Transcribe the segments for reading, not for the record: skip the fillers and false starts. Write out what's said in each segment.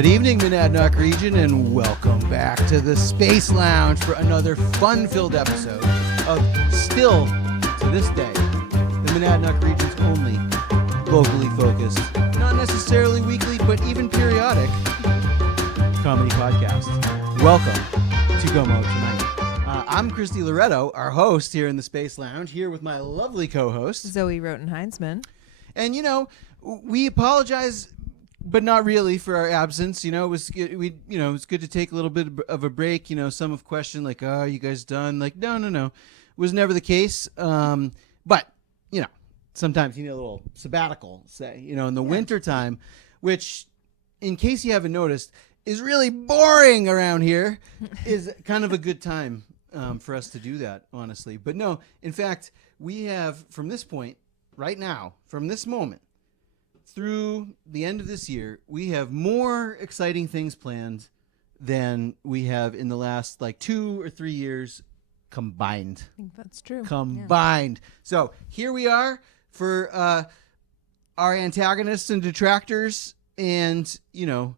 Good evening, MONADNOCK region, and welcome back to the Space Lounge for another fun-filled episode of still, to this day, the MONADNOCK region's only locally focused, not necessarily weekly, but even periodic comedy podcast. Welcome to Go Mo Tonight. I'm Christy Loretto, our host here in the Space Lounge, here with my lovely co-host, Zoe Roten-Heinsman. And, you know, we apologize, but not really, for our absence. You know, it was good, it was good to take a little bit of a break. You know, some have questioned, like, "Oh, are you guys done?" Like, no. It was never the case. But, you know, sometimes you need a little sabbatical, say, you know, in the winter time, which, in case you haven't noticed, is really boring around here, is kind of a good time for us to do that, honestly. But no, in fact, we have, from this point, right now, from this moment, through the end of this year, we have more exciting things planned than we have in the last, like, 2 or 3 years combined. I think that's true. Combined. Yeah. So here we are for our antagonists and detractors and, you know,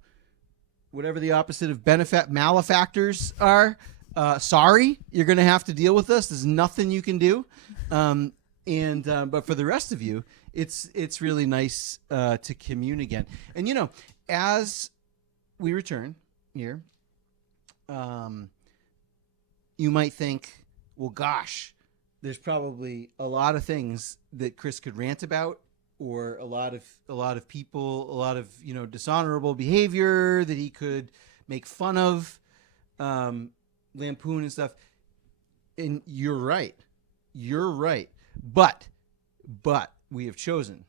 whatever the opposite of malefactors are. Sorry, you're going to have to deal with us. There's nothing you can do. But for the rest of you, it's really nice to commune again. And, you know, as we return here, you might think, well, gosh, there's probably a lot of things that Chris could rant about, or a lot of people, a lot of, you know, dishonorable behavior that he could make fun of, lampoon and stuff. And you're right. But we have chosen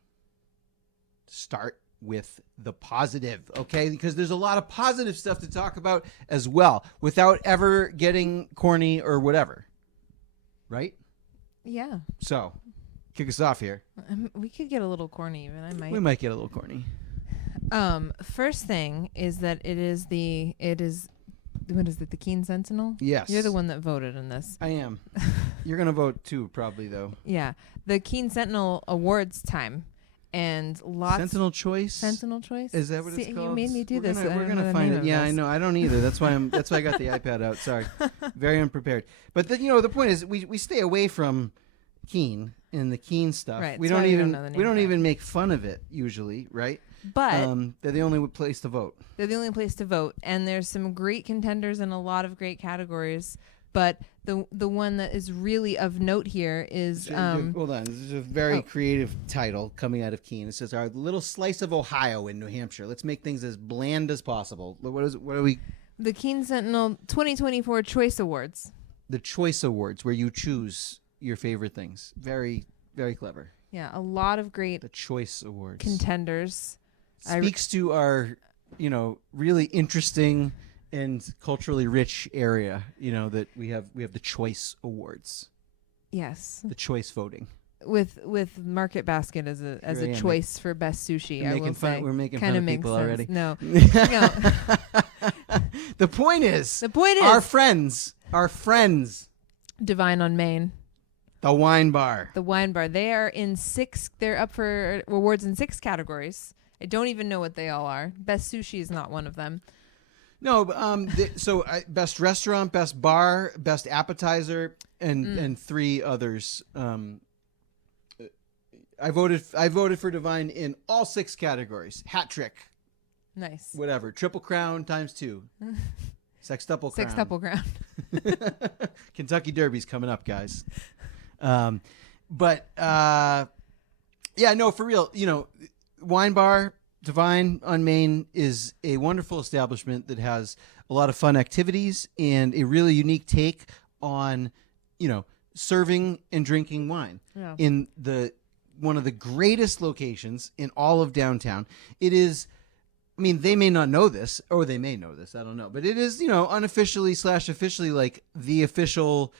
to start with the positive, okay? Because there's a lot of positive stuff to talk about as well, without ever getting corny or whatever. Right? Yeah. So, kick us off here. We could get a little corny even. We might get a little corny. First thing is that it is what is it, the Keene Sentinel? Yes. You're the one that voted in this. I am. You're going to vote too, probably, though. Yeah. The Keene Sentinel Awards time. And lots... Sentinel Choice? Sentinel Choice? Is that what it's called? You made me do this. We're going to find it. Yeah, I know. I don't either. That's why I got the iPad out. Sorry. Very unprepared. But, the point is, we stay away from Keene and the Keene stuff. Right. We don't even make fun of it, usually, right? But they're the only place to vote. They're the only place to vote, and there's some great contenders in a lot of great categories. But the one that is really of note here is hold on. This is a very creative title coming out of Keene. It says, "Our little slice of Ohio in New Hampshire. Let's make things as bland as possible." What are we? The Keene Sentinel 2024 Choice Awards. The Choice Awards, where you choose your favorite things. Very, very clever. Yeah, a lot of great. The Choice Awards contenders. Speaks to our, really interesting and culturally rich area, that we have the Choice Awards. Yes. The choice voting. With Market Basket as a choice for best sushi, We're making fun of people already. No. The point is our friends. Divine on Main. The Wine Bar. They are they're up for awards in 6 categories. I don't even know what they all are. Best sushi is not one of them. No, best restaurant, best bar, best appetizer, and 3 others. I voted for Divine in all 6 categories. Hat trick. Nice. Whatever. Triple Crown times 2. Sextuple Crown. Sextuple Crown. Kentucky Derby's coming up, guys. For real, Wine Bar Divine on Main is a wonderful establishment that has a lot of fun activities and a really unique take on, serving and drinking wine in one of the greatest locations in all of downtown. It is, they may not know this, or they may know this, I don't know, but it is, unofficially / officially, like, the official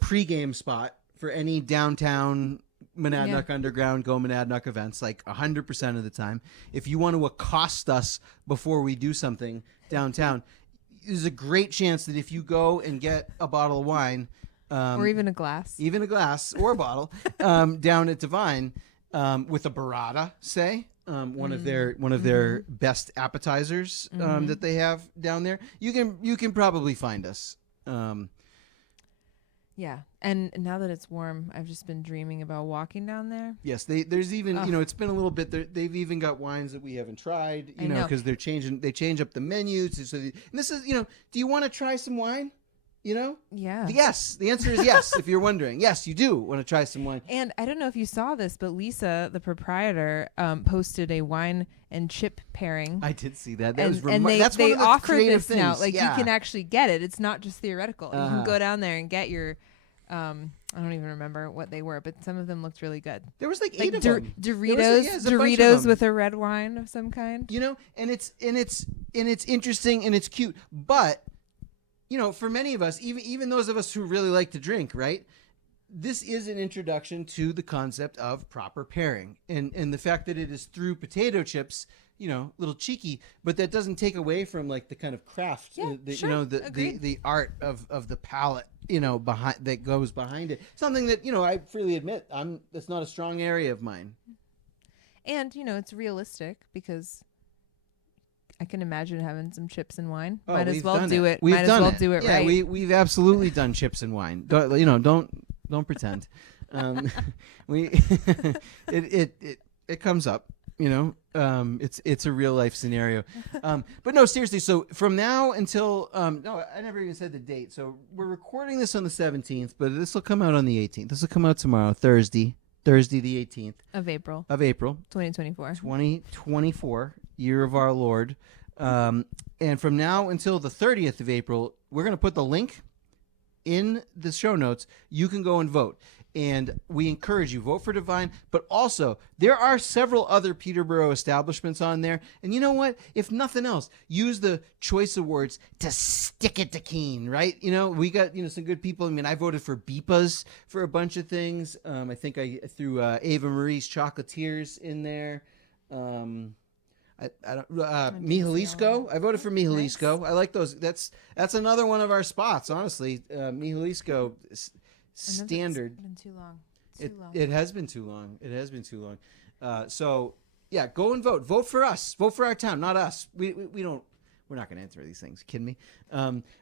pregame spot for any downtown MONADNOCK Underground Go MONADNOCK events, like 100% of the time. If you want to accost us before we do something downtown, there's a great chance that if you go and get a bottle of wine, or even a glass or a bottle, down at Divine, with a burrata, say, one of their best appetizers that they have down there. You can probably find us. Yeah, and now that it's warm, I've just been dreaming about walking down there. Yes, there's even it's been a little bit. They've even got wines that we haven't tried. You know, because they change up the menus. So and this is do you want to try some wine? Yeah. Yes, the answer is yes. If you're wondering, yes, you do want to try some wine. And I don't know if you saw this, but Lisa, the proprietor, posted a wine and chip pairing. I did see that. That's one of the offer creative things. Now. Like you can actually get it. It's not just theoretical. You can go down there and get your. I don't even remember what they were, but some of them looked really good. There was like 8 of them. Doritos with a red wine of some kind. And it's interesting and it's cute, but. For many of us, even those of us who really like to drink, right? This is an introduction to the concept of proper pairing, and the fact that it is through potato chips, a little cheeky, but that doesn't take away from like the kind of craft, the art of the palate, behind that goes behind it. Something that I freely admit that's not a strong area of mine. And it's realistic because. I can imagine having some chips and wine. Might as well do it. Might as well do it right. Yeah, we've absolutely done chips and wine. Don't pretend. It comes up. It's a real life scenario. But no, seriously. So from now until no, I never even said the date. So we're recording this on the 17th, but this will come out on the 18th. This will come out tomorrow, Thursday the 18th of April, 2024. 2024, year of our Lord. And from now until the 30th of April, we're going to put the link in the show notes. You can go and vote. And we encourage you, vote for Divine. But also, there are several other Peterborough establishments on there. And you know what? If nothing else, use the Choice Awards to stick it to Keene, right? We got, some good people. I mean, I voted for Beepa's for a bunch of things. I think I threw Ava Marie's Chocolatiers in there. I don't. Mi Jalisco. I voted for Mi Jalisco. Nice. I like those. That's another one of our spots. Honestly, Mi Jalisco standard. It's been too long. It has been too long. It has been too long. So yeah, go and vote. Vote for us. Vote for our town, not us. We don't. We're not going to answer these things. Kidding me?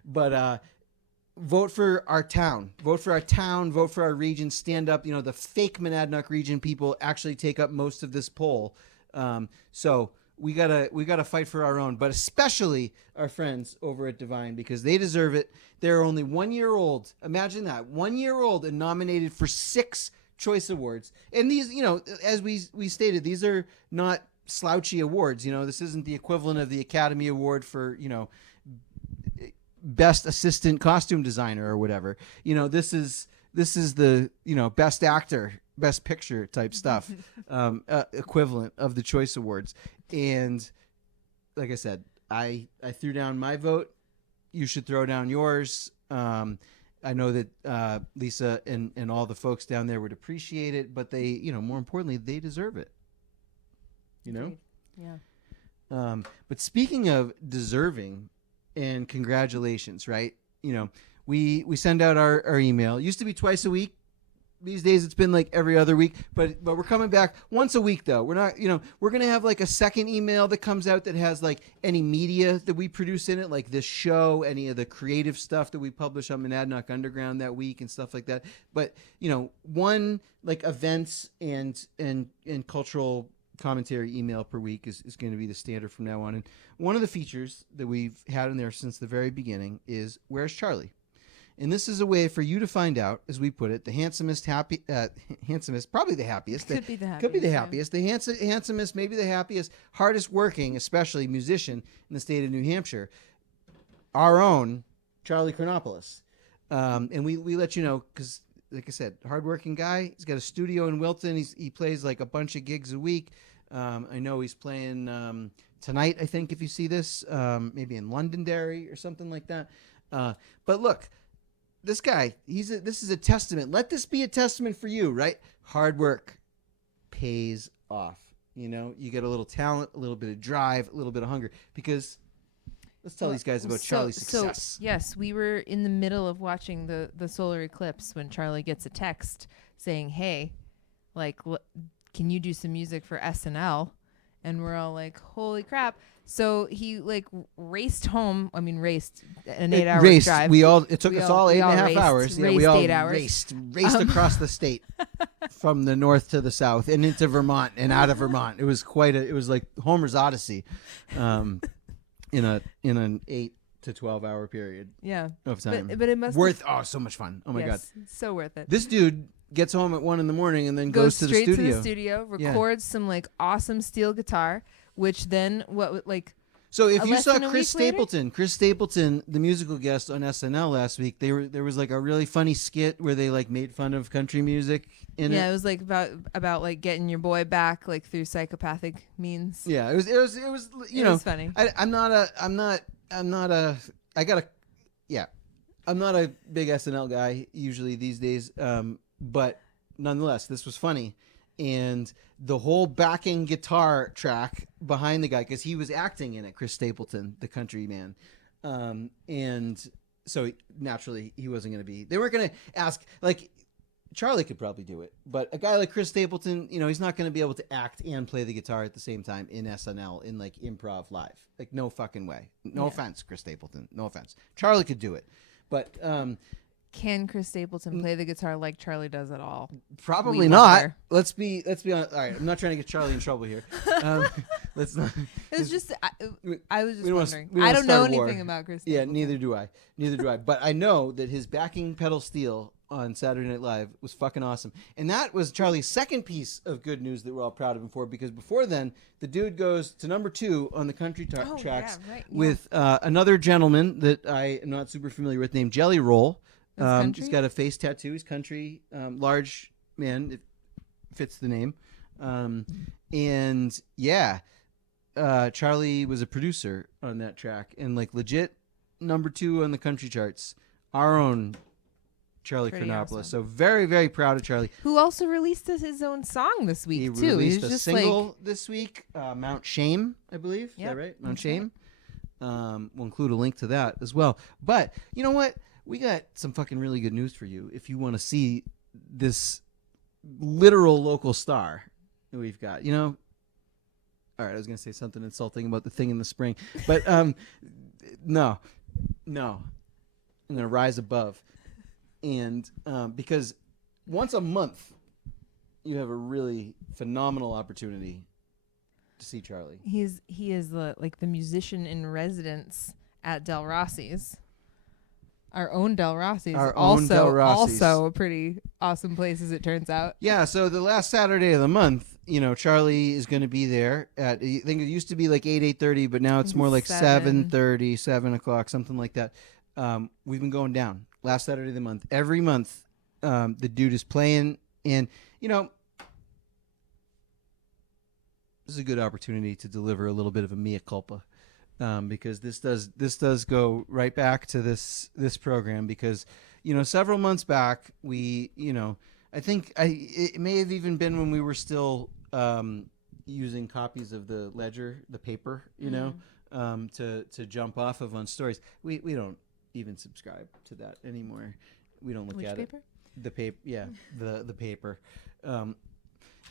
But vote for our town. Vote for our town. Vote for our region. Stand up. The fake Monadnock region people actually take up most of this poll. So. We gotta fight for our own, but especially our friends over at Divine because they deserve it. They're only 1 year old. Imagine that, 1 year old and nominated for 6 Choice Awards. And these, as we stated, these are not slouchy awards. This isn't the equivalent of the Academy Award for best assistant costume designer or whatever. This is the best actor, best picture type stuff, equivalent of the Choice Awards. And like I said, I threw down my vote. You should throw down yours. I know that Lisa and all the folks down there would appreciate it, but they, more importantly, they deserve it. Yeah. But speaking of deserving, and congratulations, right? We send out our email. It used to be twice a week. These days it's been like every other week, but we're coming back once a week though. We're not, we're going to have like a second email that comes out that has like any media that we produce in it, like this show, any of the creative stuff that we publish on Monadnock Underground that week and stuff like that. But, one like events and cultural commentary email per week is going to be the standard from now on. And one of the features that we've had in there since the very beginning is Where's Charlie? And this is a way for you to find out, as we put it, the handsomest, probably the happiest. Could be the happiest. The handsomest, maybe the happiest, hardest working, especially musician in the state of New Hampshire. Our own Charlie Chronopoulos. And we let you know, because, like I said, hardworking guy. He's got a studio in Wilton. He plays like a bunch of gigs a week. I know he's playing tonight, I think, if you see this, maybe in Londonderry or something like that. But look. This guy, this is a testament. Let this be a testament for you, right? Hard work pays off. You get a little talent, a little bit of drive, a little bit of hunger. Because let's tell these guys about Charlie's success. So, yes, we were in the middle of watching the solar eclipse when Charlie gets a text saying, hey, can you do some music for SNL? And we're all like, holy crap. So he like raced home. I mean, raced an 8-hour drive. It took us all 8.5 hours. Yeah, we all 8 hours. Raced across the state from the north to the south and into Vermont and out of Vermont. It was it was like Homer's Odyssey, in an 8 to 12 hour period. Yeah. Of time. But it must so much fun. Oh my God. So worth it. This dude gets home at 1 a.m. and then goes to the studio. Straight to the studio, records some like awesome steel guitar, which then So if you saw Chris Stapleton, the musical guest on SNL last week, there was like a really funny skit where they like made fun of country music in it. Yeah, it was like about like getting your boy back like through psychopathic means. Yeah, it was It was funny. I'm not a big SNL guy usually these days. But nonetheless, this was funny. And the whole backing guitar track behind the guy, because he was acting in it, Chris Stapleton, the country man. And so naturally he wasn't going to be, they weren't going to ask, like Charlie could probably do it, but a guy like Chris Stapleton, he's not going to be able to act and play the guitar at the same time in SNL, in like improv live. Like no fucking way. No offense, Chris Stapleton. No offense. Charlie could do it. But, can Chris Stapleton play the guitar like Charlie does at all? Probably not. Let's be honest. All right, I'm not trying to get Charlie in trouble here. Let's not. It was just I was just wondering. I don't know anything about Chris Stapleton. Yeah, neither do I. But I know that his backing pedal steel on Saturday Night Live was fucking awesome, and that was Charlie's second piece of good news that we're all proud of him for. Because before then, the dude goes to number 2 on the country tracks with another gentleman that I am not super familiar with named Jelly Roll. He's got a face tattoo. He's country, large man. It fits the name. And yeah, Charlie was a producer on that track and like legit number 2 on the country charts. Our own Charlie Chronopoulos. Awesome. So very, very proud of Charlie. Who also released his own song this week, he too. He released a single this week, Mount Shame, I believe. Yep. Is that right? Mount Shame. We'll include a link to that as well. But you know what? We got some fucking really good news for you if you want to see this literal local star that we've got. All right, I was going to say something insulting about the thing in the spring, but no. I'm going to rise above. And because once a month, you have a really phenomenal opportunity to see Charlie. He is the musician in residence at Del Rossi's. Our own Del Rossi's. Also a pretty awesome place, as it turns out. Yeah, so the last Saturday of the month, Charlie is going to be there at, I think it used to be like 8:30, but now it's more like 7:30, 7 o'clock, something like that. We've been going down last Saturday of the month. Every month, the dude is playing, and, this is a good opportunity to deliver a little bit of a mea culpa. Because this does go right back to this program, because several months back we I think it may have even been when we were still using copies of the Ledger, the paper, to jump off of on stories. We don't even subscribe to that anymore. We don't look at paper? It. The paper, yeah, the paper.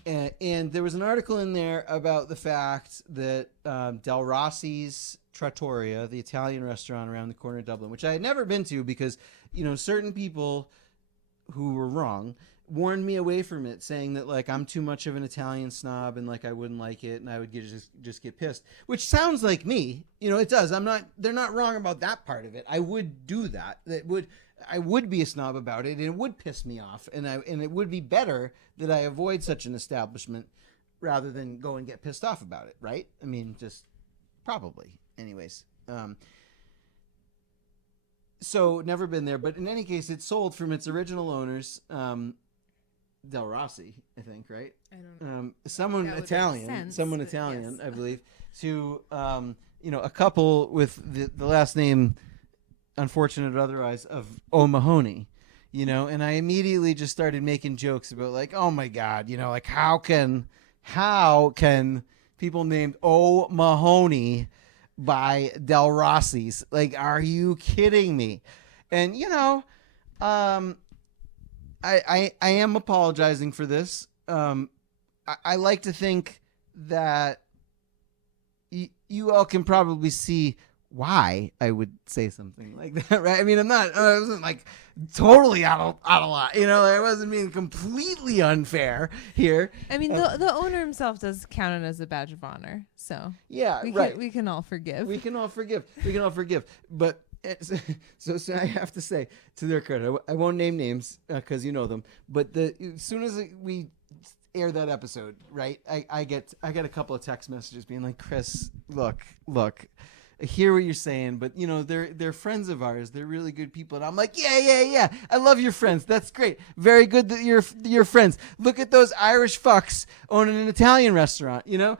And there was an article in there about the fact that Del Rossi's Trattoria, the Italian restaurant around the corner of Dublin, which I had never been to because, certain people who were wrong warned me away from it, saying that like I'm too much of an Italian snob and like I wouldn't like it and I would just get pissed, which sounds like me. It does. They're not wrong about that part of it. I would do that. I would be a snob about it, and it would piss me off, and it would be better that I avoid such an establishment rather than go and get pissed off about it, right? I mean, just probably. Anyways, so never been there, but in any case, it sold from its original owners, Del Rossi, I think, right? I don't know. Someone Italian, yes. I believe, to a couple with the last name, unfortunate or otherwise, of O'Mahony, and I immediately just started making jokes about like, oh my God, like how can people named O'Mahony buy Del Rossi's? Like, are you kidding me? And I am apologizing for this. I like to think that you all can probably see why I would say something like that, right? I mean, I wasn't like totally out of line, I wasn't being completely unfair here. I mean, the owner himself does count it as a badge of honor, so yeah, we can all forgive. We can all forgive. But so I have to say, to their credit, I won't name names because you know them. But as soon as we air that episode, right, I get a couple of text messages being like, Chris, look. I hear what you're saying, but they're friends of ours. They're really good people, and I'm like, yeah. I love your friends. That's great. Very good that you're friends. Look at those Irish fucks owning an Italian restaurant. You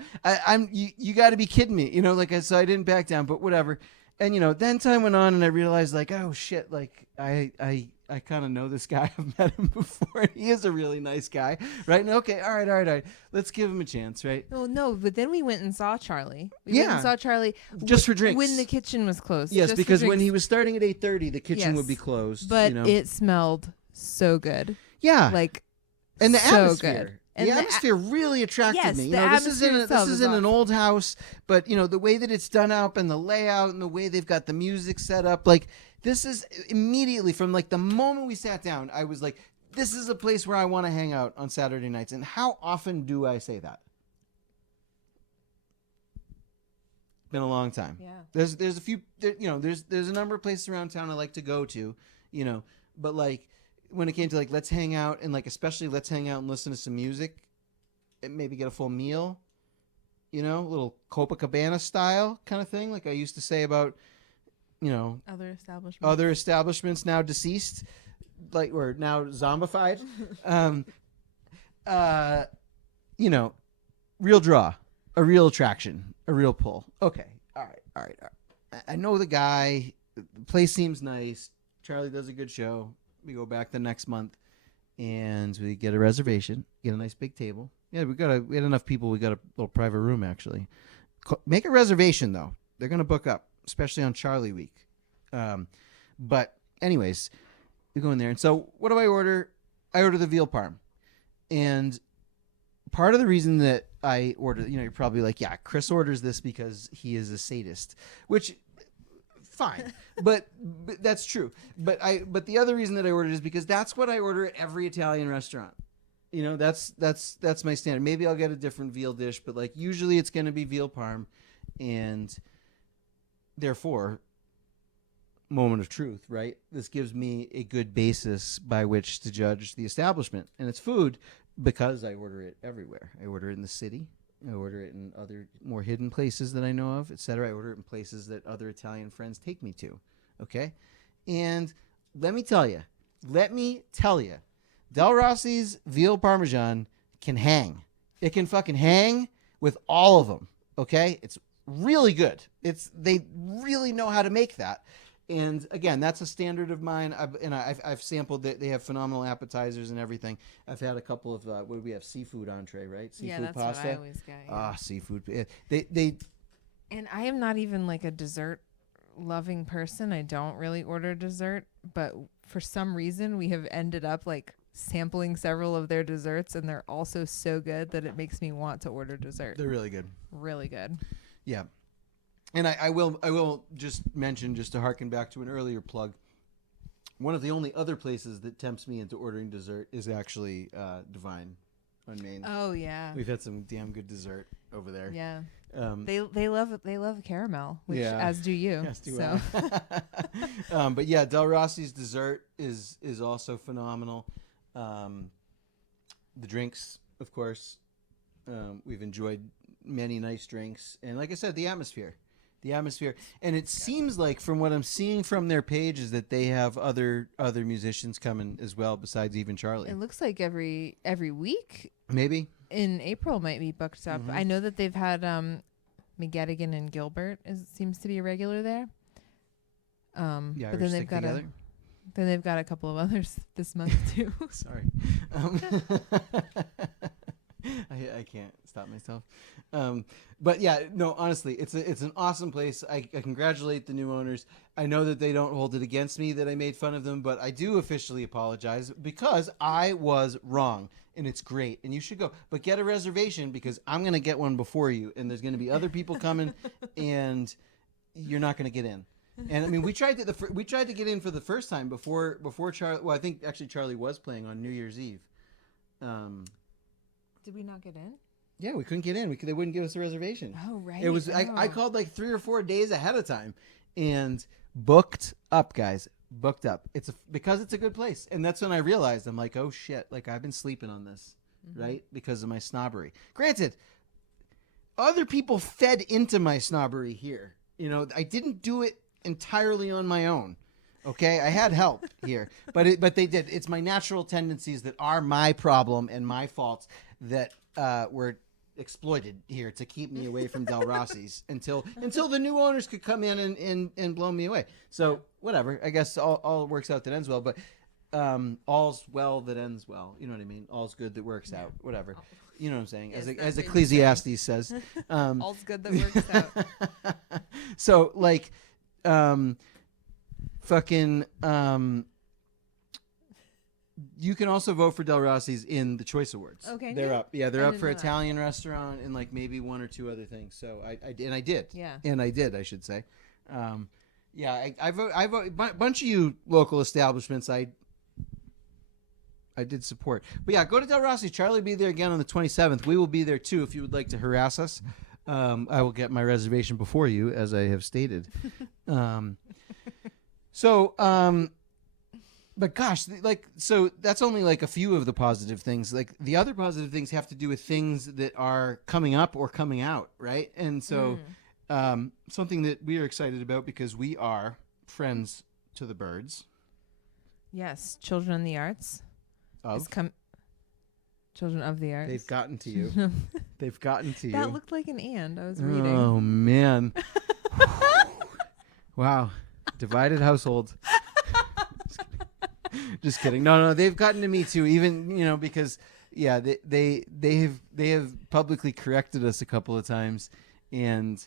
got to be kidding me. So I didn't back down, but whatever. And then time went on, and I realized like, oh shit, like I kind of know this guy. I've met him before, and he is a really nice guy, right? And okay, all right. Let's give him a chance, right? Oh, no, but then we went and saw Charlie. We went and saw Charlie just for drinks when the kitchen was closed. Yes, because when he was starting at 8:30, the kitchen would be closed. But it smelled so good. Yeah, and the so atmosphere. Good. The atmosphere really attracted me. This is in an old house, but the way that it's done up and the layout and the way they've got the music set up, like this is immediately from like the moment we sat down, I was like, this is a place where I want to hang out on Saturday nights. And how often do I say that? Been a long time. Yeah. There's a few, there's a number of places around town I like to go to, but like, when it came to like, let's hang out and like, especially let's hang out and listen to some music and maybe get a full meal, a little Copacabana style kind of thing. Like I used to say about, other establishments now deceased, like, or now zombified, real draw, a real attraction, a real pull. Okay. All right. I know the guy, the place seems nice. Charlie does a good show. We go back the next month, and we get a reservation, get a nice big table. Yeah, we had enough people. We got a little private room, actually. Make a reservation, though. They're going to book up, especially on Charlie week. But anyways, we go in there. And so what do I order? I order the veal parm. And part of the reason that I order, you're probably like, yeah, Chris orders this because he is a sadist, which... fine, but that's true. But the other reason that I ordered is because that's what I order at every Italian restaurant. That's my standard. Maybe I'll get a different veal dish, but like usually it's going to be veal parm, and therefore, moment of truth, right? This gives me a good basis by which to judge the establishment and its food because I order it everywhere. I order it in the city. I order it in other more hidden places that I know of, etc. I order it in places that other Italian friends take me to. Okay? And let me tell you, Del Rossi's veal parmesan can hang. It can fucking hang with all of them. Okay? It's really good. They really know how to make that. And again, that's a standard of mine. I've sampled that. They have phenomenal appetizers and everything. I've had a couple of what do we have? Seafood entree, right? Seafood pasta. What I always get. Yeah. Seafood. They. And I am not even like a dessert loving person. I don't really order dessert, but for some reason we have ended up like sampling several of their desserts, and they're also so good that it makes me want to order dessert. They're really good. Really good. Yeah. And I will just mention, just to harken back to an earlier plug, one of the only other places that tempts me into ordering dessert is actually Divine on Main. Oh yeah, we've had some damn good dessert over there. Yeah, they love caramel, which as do you. Yes, do I. But yeah, Del Rossi's dessert is also phenomenal. The drinks, of course, we've enjoyed many nice drinks, and like I said, the atmosphere. And it seems like from what I'm seeing from their page is that they have other musicians coming as well besides even Charlie. It looks like every week. Maybe in April might be booked up. Mm-hmm. I know that they've had McGettigan and Gilbert seems to be a regular there. Yeah, but then they've got a couple of others this month too. Sorry. I can't stop myself. But yeah, no, honestly, it's an awesome place. I congratulate the new owners. I know that they don't hold it against me that I made fun of them, but I do officially apologize because I was wrong. and it's great, and you should go. But get a reservation because I'm going to get one before you, and there's going to be other people coming, and you're not going to get in. And I mean, we tried to get in for the first time before Charlie. Well, I think actually Charlie was playing on New Year's Eve. Did we not get in? Yeah, we couldn't get in. They wouldn't give us a reservation. Oh, right. It was I called like 3 or 4 days ahead of time, and booked up, guys. Booked up. Because it's a good place, and that's when I realized I'm like, oh shit, like I've been sleeping on this, right? Because of my snobbery. Granted, other people fed into my snobbery here. You know, I didn't do it entirely on my own. Okay, I had help here, but they did. It's my natural tendencies that are my problem and my faults that were exploited here to keep me away from Del Rossi's until the new owners could come in and blow me away. So whatever, I guess all works out that ends well, but all's well that ends well. You know what I mean? All's good that works out. Whatever. You know what I'm saying? As Ecclesiastes says. All's good that works out. So like, you can also vote for Del Rossi's in the Choice Awards. Okay, they're up. Yeah, they're up for know that. Italian restaurant and like maybe 1 or 2 other things. So I did. Yeah. And I did, I should say. Yeah, I vote. Bunch of you local establishments I did support. But yeah, go to Del Rossi's. Charlie will be there again on the 27th. We will be there too if you would like to harass us. I will get my reservation before you, as I have stated. But gosh, so that's only like a few of the positive things. Like the other positive things have to do with things that are coming up or coming out, right? And so something that we are excited about because we are friends to the birds. Yes, Children in the Arts. Children of the Arts. They've gotten to you. They've gotten to you. That looked like an and. I was reading. Oh, man. Wow. Divided household. Just kidding. No, they've gotten to me too. Even, you know, because yeah, they have publicly corrected us a couple of times, and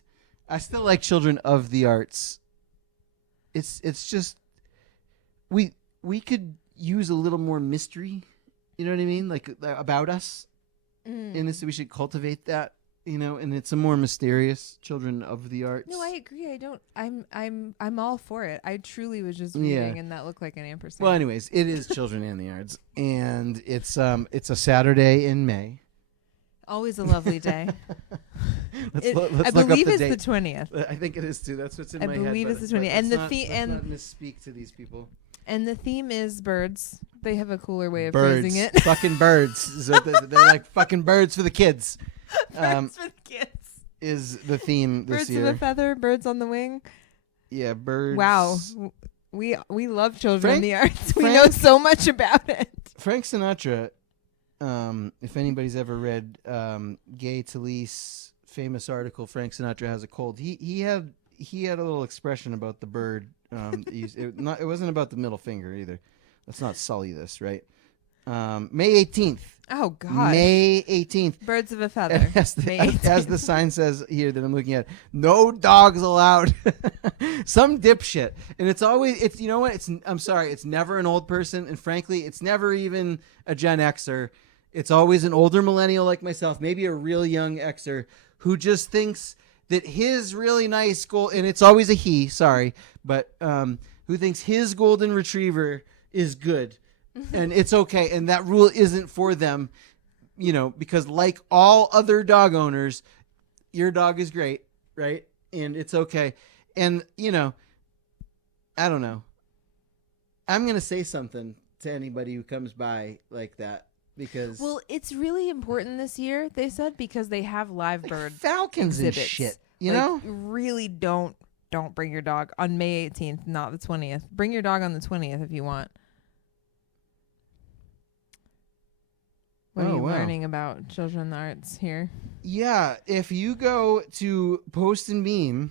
I still like Children of the Arts. It's just we could use a little more mystery. You know what I mean? Like about us, and this we should cultivate that. You know, and it's a more mysterious Children of the Arts. No, I agree. I'm all for it. I truly was just reading, and that looked like an ampersand. Well, anyways, it is Children in the Arts, and it's a Saturday in May. Always a lovely day. Let's I look believe up the it's date. the 20th. I think it is too. That's what's in my head. I believe it's the 20th, and the theme and not misspeak to these people. And the theme is birds. They have a cooler way of Birds. phrasing it. Fucking birds. So they're like fucking birds for the kids. Birds for the kids. Is the theme this birds year. Birds of a feather, birds on the wing. Yeah, birds. Wow. We love Children in the Arts. We know so much about it. Frank Sinatra, if anybody's ever read Gay Talese famous article, Frank Sinatra Has a Cold, he had a little expression about the bird. It wasn't about the middle finger either. Let's not sully this, right? May 18th. Oh, God. May 18th. Birds of a feather. As the sign says here that I'm looking at, no dogs allowed. Some dipshit. And it's you know what? I'm sorry, it's never an old person. And frankly, it's never even a Gen Xer. It's always an older millennial like myself, maybe a real young Xer, who just thinks that his really nice and it's always a he, sorry, but who thinks his golden retriever is good. And it's okay. And that rule isn't for them, you know, because like all other dog owners, your dog is great, right? And it's okay. And, you know, I don't know. I'm going to say something to anybody who comes by like that because... Well, it's really important this year, they said, because they have live bird falcons exhibits. And shit, you know? Really don't bring your dog on May 18th, not the 20th. Bring your dog on the 20th if you want. What are you learning about Children in the Arts here? Yeah, if you go to Post and Beam,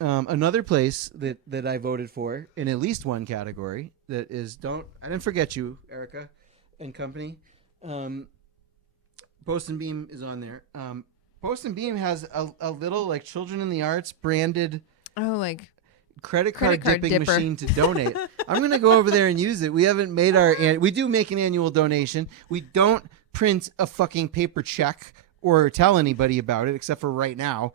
another place that I voted for in at least one category that is I didn't forget you, Erica and company. Post and Beam is on there. Post and Beam has a little like Children in the Arts branded credit card dipping machine to donate. I'm going to go over there and use it. We haven't made we do make an annual donation. We don't print a fucking paper check or tell anybody about it, except for right now,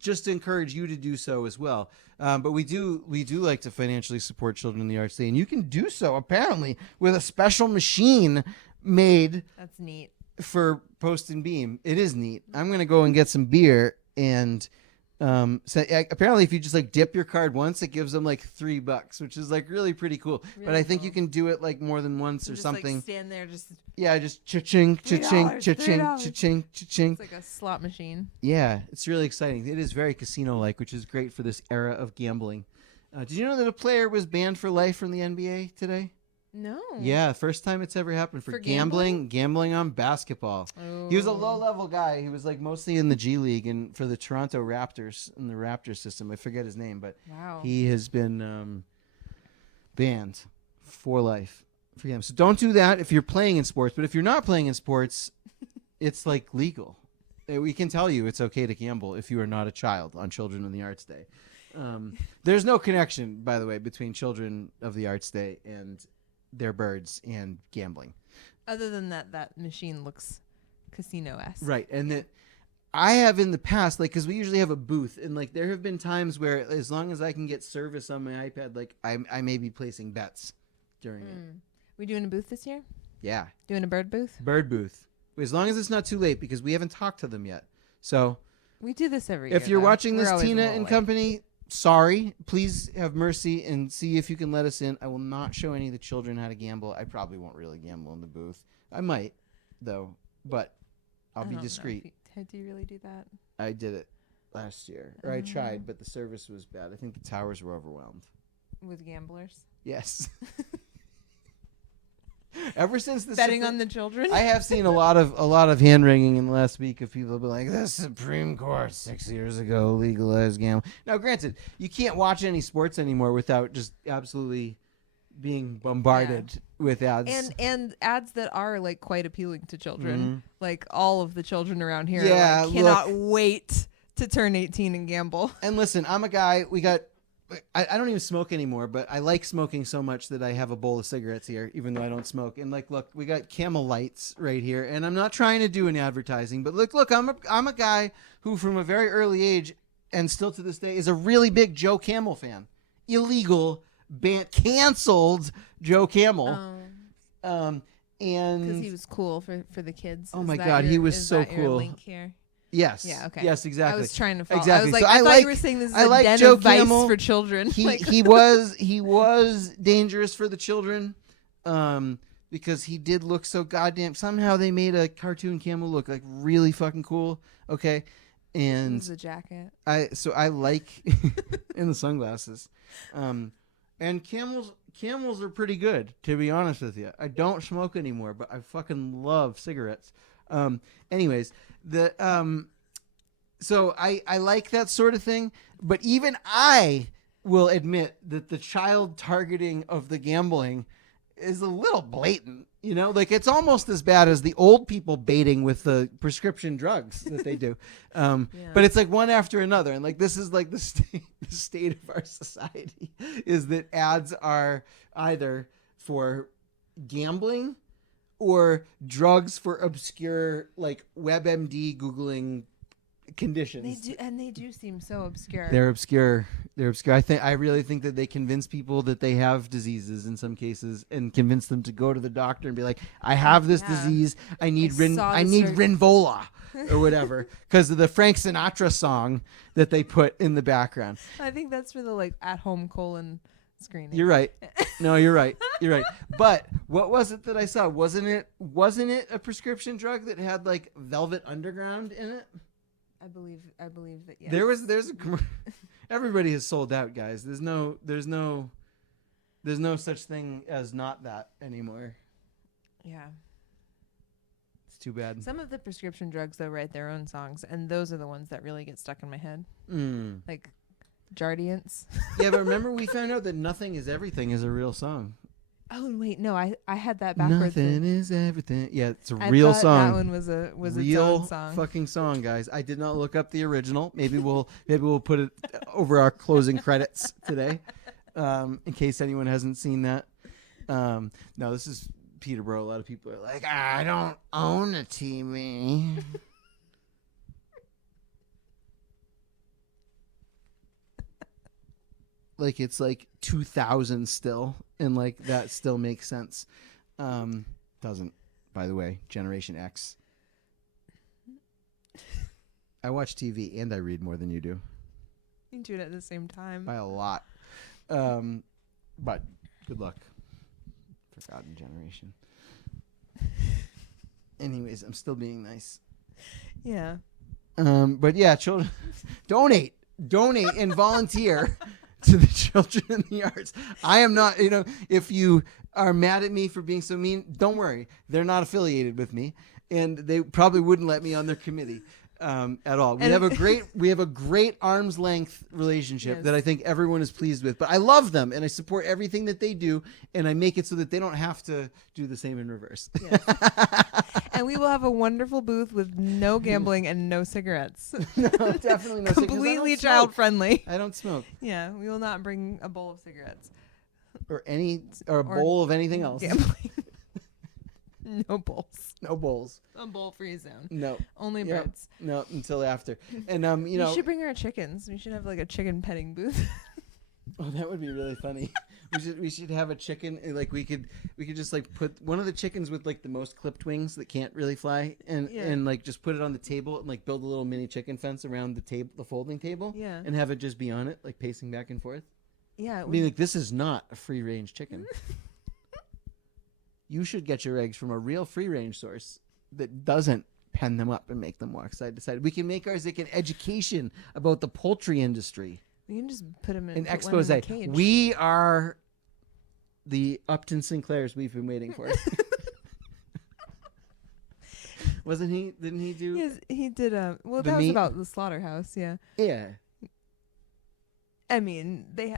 just to encourage you to do so as well. But we do like to financially support Children in the Arts Day, and you can do so apparently with a special machine made. That's neat. For Post and Beam. It is neat. I'm going to go and get some beer, and so apparently if you just like dip your card once, it gives them like $3, which is like really pretty cool. Really but I think cool. you can do it like more than once or just something. Like stand there, just cha-ching, cha-ching, $3, cha-ching, $3. cha-ching, cha-ching. It's like a slot machine. Yeah, it's really exciting. It is very casino-like, which is great for this era of gambling. Did you know that a player was banned for life from the NBA today? No. Yeah, first time it's ever happened for gambling on basketball. Oh. He was a low-level guy. He was like mostly in the G League and for the Toronto Raptors in the Raptors system. I forget his name, but wow. he has been banned for life for him. So don't do that if you're playing in sports. But if you're not playing in sports, it's like legal. We can tell you it's okay to gamble if you are not a child on Children of the Arts Day. There's no connection, by the way, between Children of the Arts Day and their birds and gambling. Other than that machine looks casino-esque. Right. And that I have in the past, like, because we usually have a booth, and like there have been times where as long as I can get service on my iPad, like I may be placing bets during it. We doing a booth this year? Yeah. Doing a bird booth? Bird booth. As long as it's not too late, because we haven't talked to them yet. So we do this every year. If you're watching We're this, always Tina a little and late. company, sorry. Please have mercy and see if you can let us in. I will not show any of the children how to gamble. I probably won't really gamble in the booth. I might, though, but I'll be discreet. Do you really do that? I did it last year. Or I tried, but the service was bad. I think the towers were overwhelmed. With gamblers? Yes. Ever since the Betting on the children? I have seen a lot of hand wringing in the last week of people be like, the Supreme Court 6 years ago legalized gambling. Now, granted, you can't watch any sports anymore without just absolutely being bombarded with ads. And ads that are like quite appealing to children. Like all of the children around here cannot wait to turn 18 and gamble. And listen, I'm a guy, I don't even smoke anymore, but I like smoking so much that I have a bowl of cigarettes here, even though I don't smoke. And like, look, we got Camel Lights right here, and I'm not trying to do any advertising, but look, I'm a guy who, from a very early age, and still to this day, is a really big Joe Camel fan. Illegal, canceled Joe Camel. And because he was cool for the kids. Oh my God, he was so cool. Your link here? Yes. Yeah. Okay. Yes. Exactly. I was trying to follow. Exactly. I was like, So I thought you were saying this is a den Joe of vice Camel. for children. He was dangerous for the children, because he did look so goddamn. Somehow they made a cartoon camel look like really fucking cool. Okay, and the jacket. I like in the sunglasses, and camels are pretty good, to be honest with you. I don't smoke anymore, but I fucking love cigarettes. Anyways, so I like that sort of thing, but even I will admit that the child targeting of the gambling is a little blatant, like it's almost as bad as the old people baiting with the prescription drugs that they do. But it's like one after another. And like, this is like the state of our society is that ads are either for gambling or drugs for obscure, like WebMD Googling conditions. They do seem so obscure. They're obscure. I really think that they convince people that they have diseases in some cases, and convince them to go to the doctor and be like, "I have this disease. I need Rinvola or whatever," because of the Frank Sinatra song that they put in the background. I think that's for the like at-home colon screening. You're right. No, you're right. You're right. But what was it that I saw? Wasn't it a prescription drug that had like Velvet Underground in it? I believe that. Yes. There's a everybody is sold out, guys. There's no such thing as not that anymore. Yeah. It's too bad. Some of the prescription drugs though write their own songs, and those are the ones that really get stuck in my head. Like Jardiance. Yeah, but remember we found out that Nothing Is Everything is a real song. Oh wait, no, I had that backwards. Nothing is everything. Yeah, it's a real thought song. That one was a real its own song. Fucking song, guys. I did not look up the original. Maybe we'll put it over our closing credits today, in case anyone hasn't seen that. No, this is Peterborough, a lot of people are like, I don't own a TV. Like it's like 2000 still, and like that still makes sense. Doesn't, by the way. Generation X. I watch TV and I read more than you do. You do it at the same time. By a lot. But good luck. Forgotten generation. Anyways, I'm still being nice. Yeah. But yeah, children, donate and volunteer to the Children in the Arts. I am not, if you are mad at me for being so mean, don't worry. They're not affiliated with me, and they probably wouldn't let me on their committee at all. We have a great arm's length relationship that I think everyone is pleased with. But I love them, and I support everything that they do, and I make it so that they don't have to do the same in reverse. Yes. And we will have a wonderful booth with no gambling and no cigarettes. No, definitely no. Completely child friendly. I don't smoke. Yeah, we will not bring a bowl of cigarettes or a bowl of anything else. Gambling. No bowls. No bowls. A bowl free zone. No. Only birds. No, until after. And you should bring our chickens. We should have like a chicken petting booth. Oh, that would be really funny. We should have a chicken, like we could just like put one of the chickens with like the most clipped wings that can't really fly, and like just put it on the table and like build a little mini chicken fence around the table, the folding table, and have it just be on it, like pacing back and forth. Yeah, be like, this is not a free range chicken. You should get your eggs from a real free range source that doesn't pen them up and make them walk side to side. We can make ours like an education about the poultry industry. We can just put them in an expose. We are the Upton Sinclairs we've been waiting for. Wasn't he? Didn't he do? Yes, he did. Well, that was about the slaughterhouse. Yeah. Yeah. I mean, they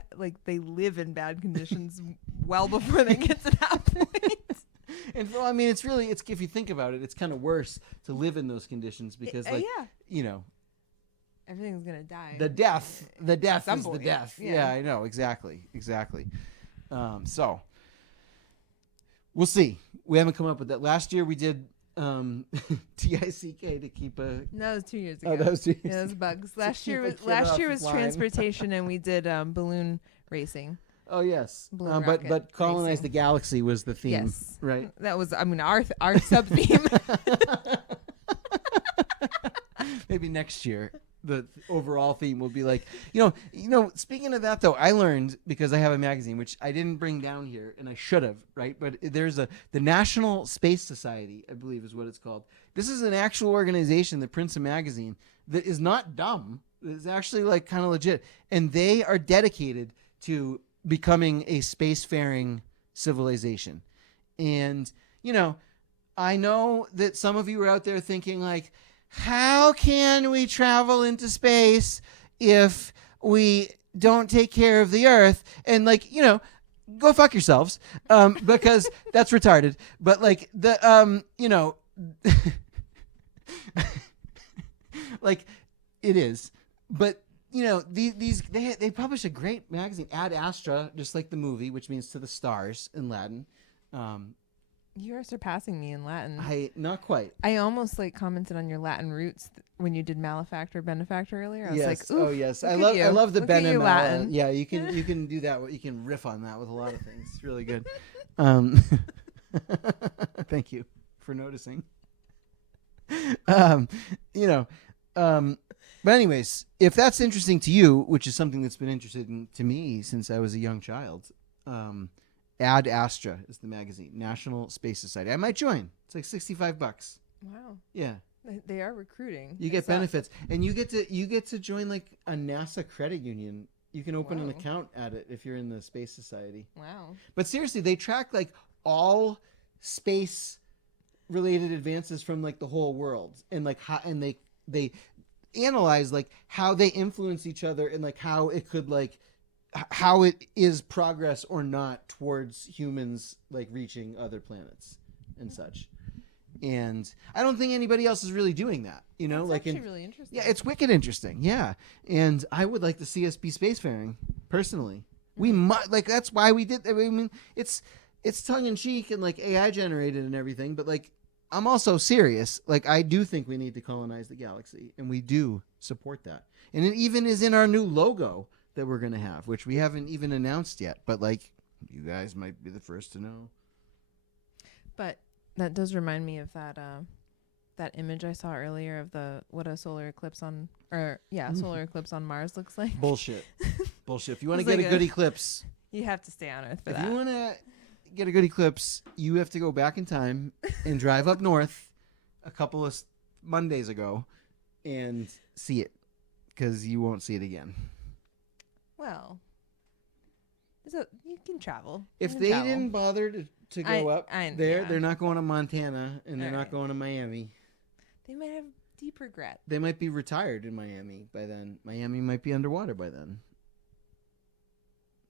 live in bad conditions well before they get to that point. And well, I mean, it's if you think about it, it's kind of worse to live in those conditions because, everything's gonna die. The death is the death. Yeah, I know exactly. So we'll see. We haven't come up with that. Last year we did TICK to keep a. No, it was 2 years ago. Oh, that was 2 years. Yeah, it was bugs. Last year was transportation, and we did balloon racing. Oh yes, but colonize racing. The galaxy was the theme. Yes, right. That was, our sub theme. Maybe next year the overall theme will be like, speaking of that though, I learned, because I have a magazine which I didn't bring down here and I should have, right? But there's the National Space Society, I believe is what it's called. This is an actual organization that prints a magazine that is not dumb. It's actually like kind of legit, and they are dedicated to becoming a spacefaring civilization. And I know that some of you are out there thinking like, how can we travel into space if we don't take care of the Earth? And go fuck yourselves, because that's retarded. But like like it is. But they publish a great magazine, Ad Astra, just like the movie, which means to the stars in Latin. You are surpassing me in Latin. Not quite. I almost commented on your Latin roots when you did Malefactor, Benefactor earlier. I was like, ooh, oh yes, I love the Ben and Latin. Yeah, you can do that. You can riff on that with a lot of things. It's really good. Thank you for noticing. But anyways, if that's interesting to you, which is something that's been interesting to me since I was a young child, Ad Astra is the magazine, National Space Society. I might join. It's like $65. Wow. Yeah. They are recruiting. You get benefits, and you get to join like a NASA credit union. You can open an account at it if you're in the Space Society. Wow. But seriously, they track like all space related advances from like the whole world, and like how, and they analyze like how they influence each other, and like how it could like how it is progress or not towards humans like reaching other planets and such. And I don't think anybody else is really doing that, It's actually really interesting. Yeah, it's wicked interesting. Yeah. And I would like to see us be spacefaring personally. We might, that's why we did. I mean, it's it's tongue in cheek and like AI generated and everything, but like I'm also serious. Like I do think we need to colonize the galaxy, and we do support that. And it even is in our new logo that we're gonna have, which we haven't even announced yet. But like, you guys might be the first to know. But that does remind me of that image I saw earlier of what a solar eclipse on solar eclipse on Mars looks like. Bullshit. Bullshit. If you want to It's get like a good eclipse, you have to stay on Earth for if that. you want to get a good eclipse, you have to go back in time and drive up north a couple of Mondays ago and see it, because you won't see it again. Well, you can travel. If they didn't bother to go up there, yeah. they're not going to Montana, and they're not going to Miami. They might have deep regret. They might be retired in Miami by then. Miami might be underwater by then.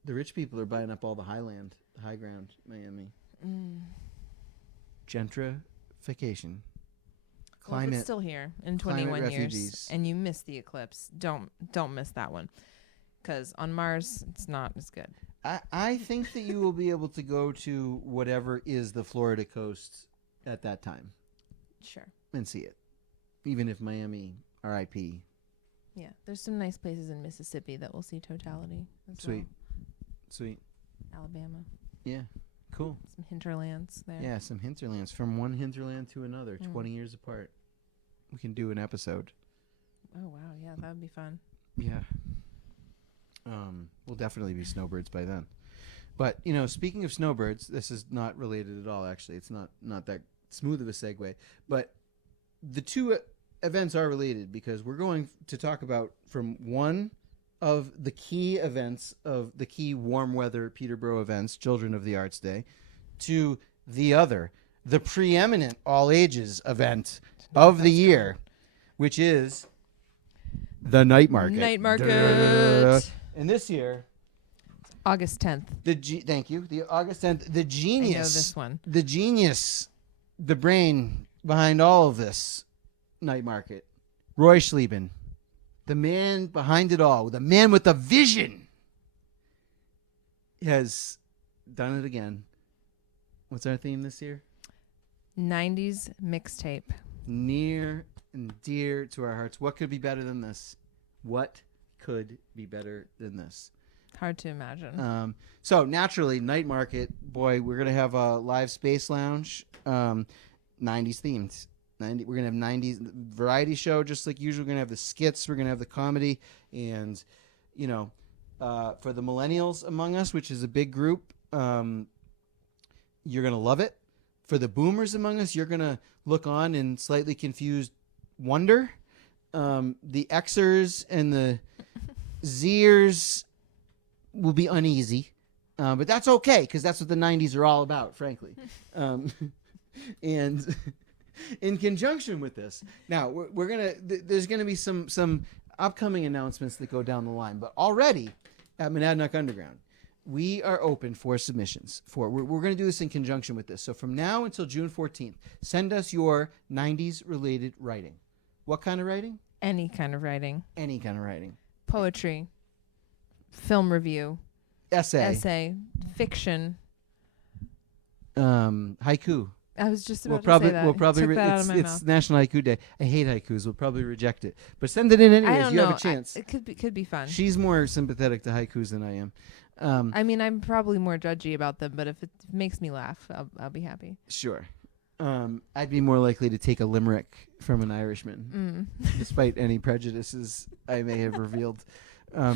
The rich people are buying up all the high ground, Miami. Gentrification. Well, if it's still here in 21 years, refugees. and you miss the eclipse, don't miss that one, because on Mars it's not as good. I think that you will be able to go to whatever is the Florida coast at that time. Sure. And see it. Even if Miami, RIP. Yeah, there's some nice places in Mississippi that will see totality as Sweet. well. Sweet. Alabama. Yeah. Cool. Some hinterlands there. Yeah, some hinterlands. From one hinterland to another, 20 years apart. We can do an episode. Oh, wow. Yeah, that would be fun. Yeah. We'll definitely be snowbirds by then. But, speaking of snowbirds, this is not related at all, actually. It's not that smooth of a segue. But the two events are related, because we're going to talk about from one of the key events of the key warm weather Peterborough events, Children of the Arts Day, to the other, the preeminent all ages event of the year, which is the night market. Night market. Duh. And this year, August 10th. Thank you. The August 10th, the genius. I know this one. The genius, the brain behind all of this night market, Roy Schlieben, the man behind it all, the man with the vision, has done it again. What's our theme this year? 90s mixtape. Near and dear to our hearts. What could be better than this? What could be better than this? Hard to imagine. So naturally, night market, boy, we're gonna have a live space lounge, 90s themed. We're gonna have 90s variety show, just like usual. We're gonna have the skits. We're gonna have the comedy, and for the millennials among us, which is a big group, you're gonna love it. For the boomers among us, you're gonna look on in slightly confused wonder. The Xers and the Zers will be uneasy, but that's okay, because that's what the 90s are all about, frankly. And in conjunction with this, now there's gonna be some upcoming announcements that go down the line, but already at MONADNOCK Underground, we are open for submissions. We're going to do this in conjunction with this. So from now until June 14th, send us your 90s related writing. What kind of writing? Any kind of writing. Any kind of writing. Poetry. Film review. Essay. Fiction. Haiku. I was just about to say that. We'll probably Took that out of my it's mouth. National Haiku Day. I hate haikus. We'll probably reject it. But send it in I anyways. don't You know. have a chance. It could be fun. She's more sympathetic to haikus than I am. I mean, I'm probably more judgy about them, but if it makes me laugh, I'll be happy. Sure. I'd be more likely to take a limerick from an Irishman, despite any prejudices I may have revealed.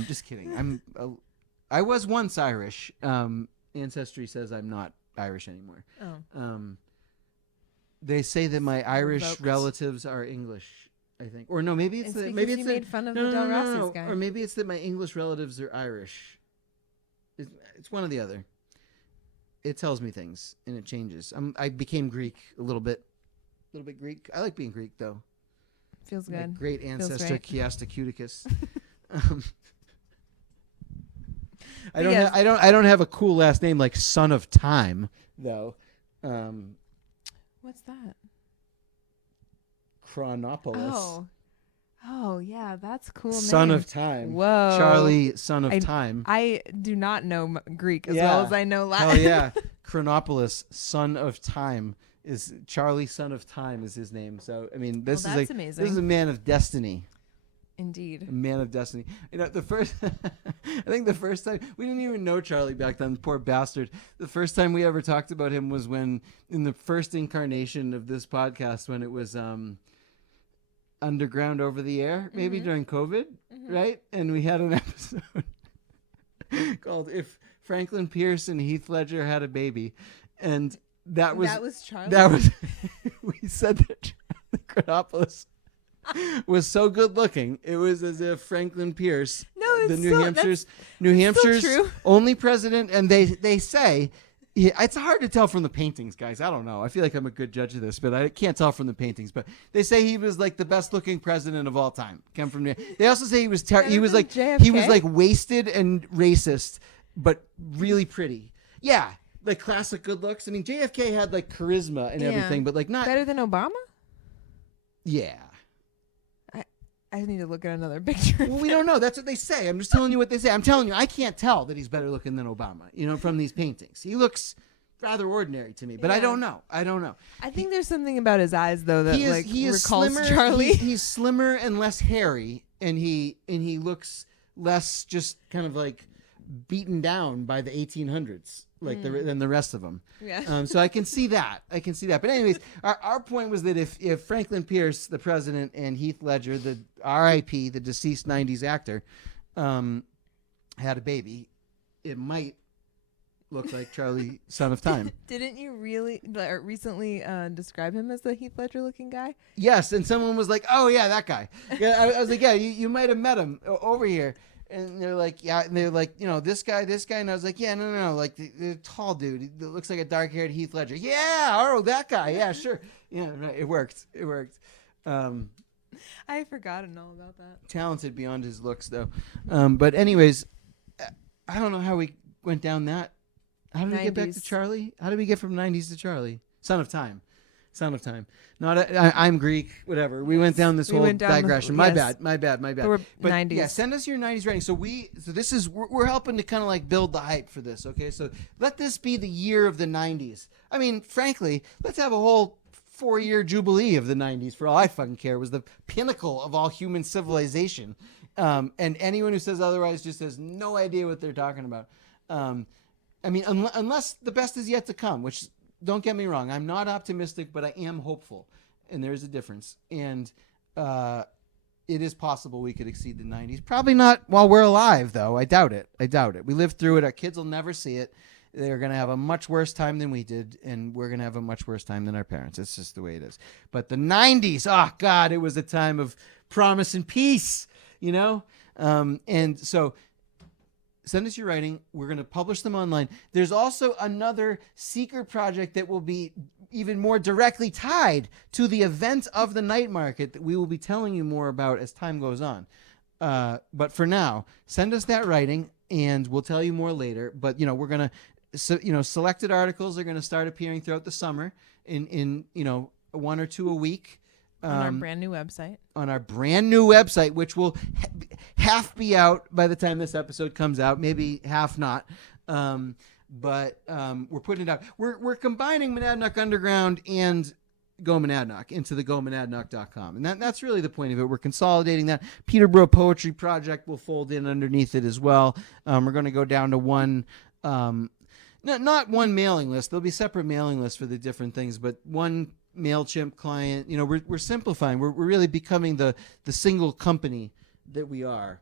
Just kidding. I was once Irish. Ancestry says I'm not Irish anymore. Oh. They say that my Irish Revoked. relatives are English, I think. Or no, maybe it's It's maybe because it's you made fun of the Del Rossi's guy. Or maybe it's that my English relatives are Irish. It's one or the other. It tells me things and it changes. I became Greek a little bit Greek. I like being Greek though. Feels My good. great ancestor right. Chiastacuticus. I don't have a cool last name like Son of Time though. What's that? Chronopoulos. Oh yeah, that's a cool. Son name. of Time. Whoa. Charlie, Son of Time. I do not know Greek as Yeah. well as I know Latin. Oh yeah. Chronopoulos, son of time, is Charlie, son of time, is his name. So I mean, this Well, is that's amazing. This is a man of destiny. Indeed. A man of destiny. You know, the first, I think the first time, we didn't even know Charlie back then, the poor bastard. The first time we ever talked about him was when, in the first incarnation of this podcast, when it was underground over the air, maybe during COVID, right? And we had an episode called If Franklin Pierce and Heath Ledger Had a Baby. And that was Charlie. That was, we said that Charlie Chronopoulos was so good looking. It was as if Franklin Pierce, the New Hampshire's true. only president, and they say it's hard to tell from the paintings, guys. I don't know. I feel like I'm a good judge of this, but I can't tell from the paintings. But they say he was like the best looking president of all time. Came from They also say he was like JFK? he was like wasted and racist, but really pretty. Yeah, like classic good looks. I mean, JFK had like charisma and everything, but like not better than Obama. Yeah. I need to look at another picture. Well, we don't know. That's what they say. I'm just telling you what they say. I'm telling you, I can't tell that he's better looking than Obama, you know, from these paintings. He looks rather ordinary to me, but I don't know. I think there's something about his eyes, though, that he is recalls slimmer, Charlie. He's slimmer and less hairy, and he looks less just kind of like beaten down by the 1800s. Than the rest of them. Yeah. So I can see that. But anyways, our point was that if Franklin Pierce, the president, and Heath Ledger, the R.I.P., the deceased 90s actor, had a baby, it might look like Charlie, son of time. Didn't you recently describe him as the Heath Ledger looking guy? Yes, and someone was like, "Oh yeah, that guy." Yeah, I was like, "Yeah, you might have met him over here." And they're like, yeah, and they're like, you know, this guy, and I was like, yeah, no, like the tall dude, he looks like a dark-haired Heath Ledger. Yeah, oh, that guy, yeah, sure, yeah, right, it worked. I had forgotten all about that. Talented beyond his looks, though. But anyways, I don't know how we went down that. How did we get back to Charlie? How did we get from 90s to Charlie? Son of Time. Not I'm Greek, whatever. We went down this whole digression. My bad. But 90s. Yeah, send us your 90s writing. So we're helping to kind of like build the hype for this, okay? So let this be the year of the 90s. I mean, frankly, let's have a whole 4-year jubilee of the 90s for all I fucking care. It was the pinnacle of all human civilization. And anyone who says otherwise just has no idea what they're talking about. I mean, unless the best is yet to come, which, don't get me wrong, I'm not optimistic, but I am hopeful. And there's a difference. And it is possible we could exceed the 90s. Probably not while we're alive, though. I doubt it. We lived through it. Our kids will never see it. They're going to have a much worse time than we did, and we're going to have a much worse time than our parents. It's just the way it is. But the 90s, oh, God, it was a time of promise and peace, you know? And so send us your writing. We're going to publish them online. There's also another secret project that will be even more directly tied to the event of the night market that we will be telling you more about as time goes on. But for now, send us that writing, and we'll tell you more later. But, you know, we're going to, selected articles are going to start appearing throughout the summer in 1 or 2 a week. On our brand new website. On our brand new website, which will half be out by the time this episode comes out, maybe half not. But we're putting it out. We're combining Monadnock Underground and Go Monadnock into the GoMonadnock.com. And that's really the point of it. We're consolidating that. Peterborough Poetry Project will fold in underneath it as well. We're going to go down to one, not one mailing list. There'll be separate mailing lists for the different things, but one MailChimp client. You know, we're simplifying. We're really becoming the single company that we are.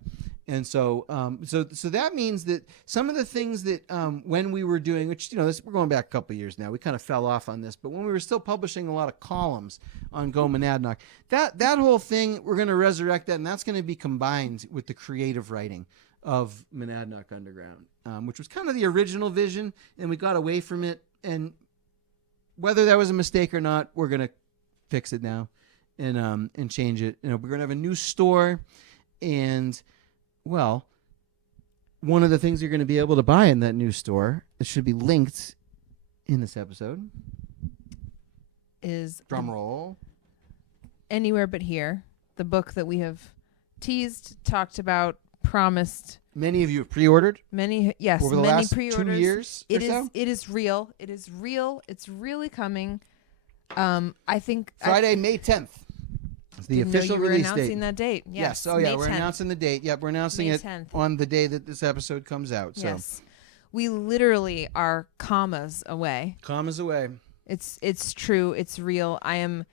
And so so that means that some of the things that when we were doing, which, we're going back a couple of years now, we kind of fell off on this, but when we were still publishing a lot of columns on Go Monadnock, that whole thing, we're going to resurrect that, and that's going to be combined with the creative writing of Monadnock Underground, which was kind of the original vision, and we got away from it. And whether that was a mistake or not, we're going to fix it now and change it. We're going to have a new store, and well, one of the things you're going to be able to buy in that new store, it should be linked in this episode, is drum roll, Anywhere But Here, the book that we have teased, talked about, promised. Many of you have pre-ordered. Yes, over the many last pre-orders. 2 years. It is real. It is real. It's really coming. I think Friday, May 10th. It's the official you were release announcing date. that date. Yes. Oh, yeah. May We're 10th. announcing the date. Yep. We're announcing May it 10th. on the day that this episode comes out. So. Yes. We literally are commas away. Commas away. It's true. It's real. I am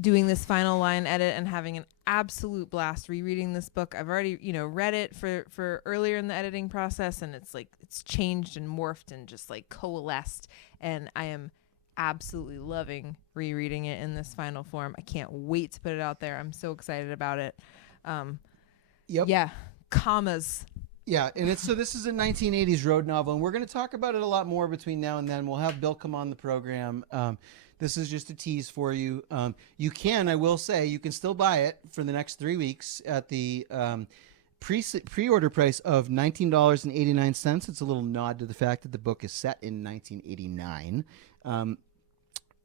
doing this final line edit and having an absolute blast rereading this book. I've already, read it for earlier in the editing process, and it's changed and morphed and just like coalesced, and I am absolutely loving rereading it in this final form. I can't wait to put it out there. I'm so excited about it. Yep. Yeah. Commas. Yeah, and this is a 1980s road novel, and we're going to talk about it a lot more between now and then. We'll have Bill come on the program. This is just a tease for you. I will say, you can still buy it for the next 3 weeks at the pre-order price of $19.89. It's a little nod to the fact that the book is set in 1989.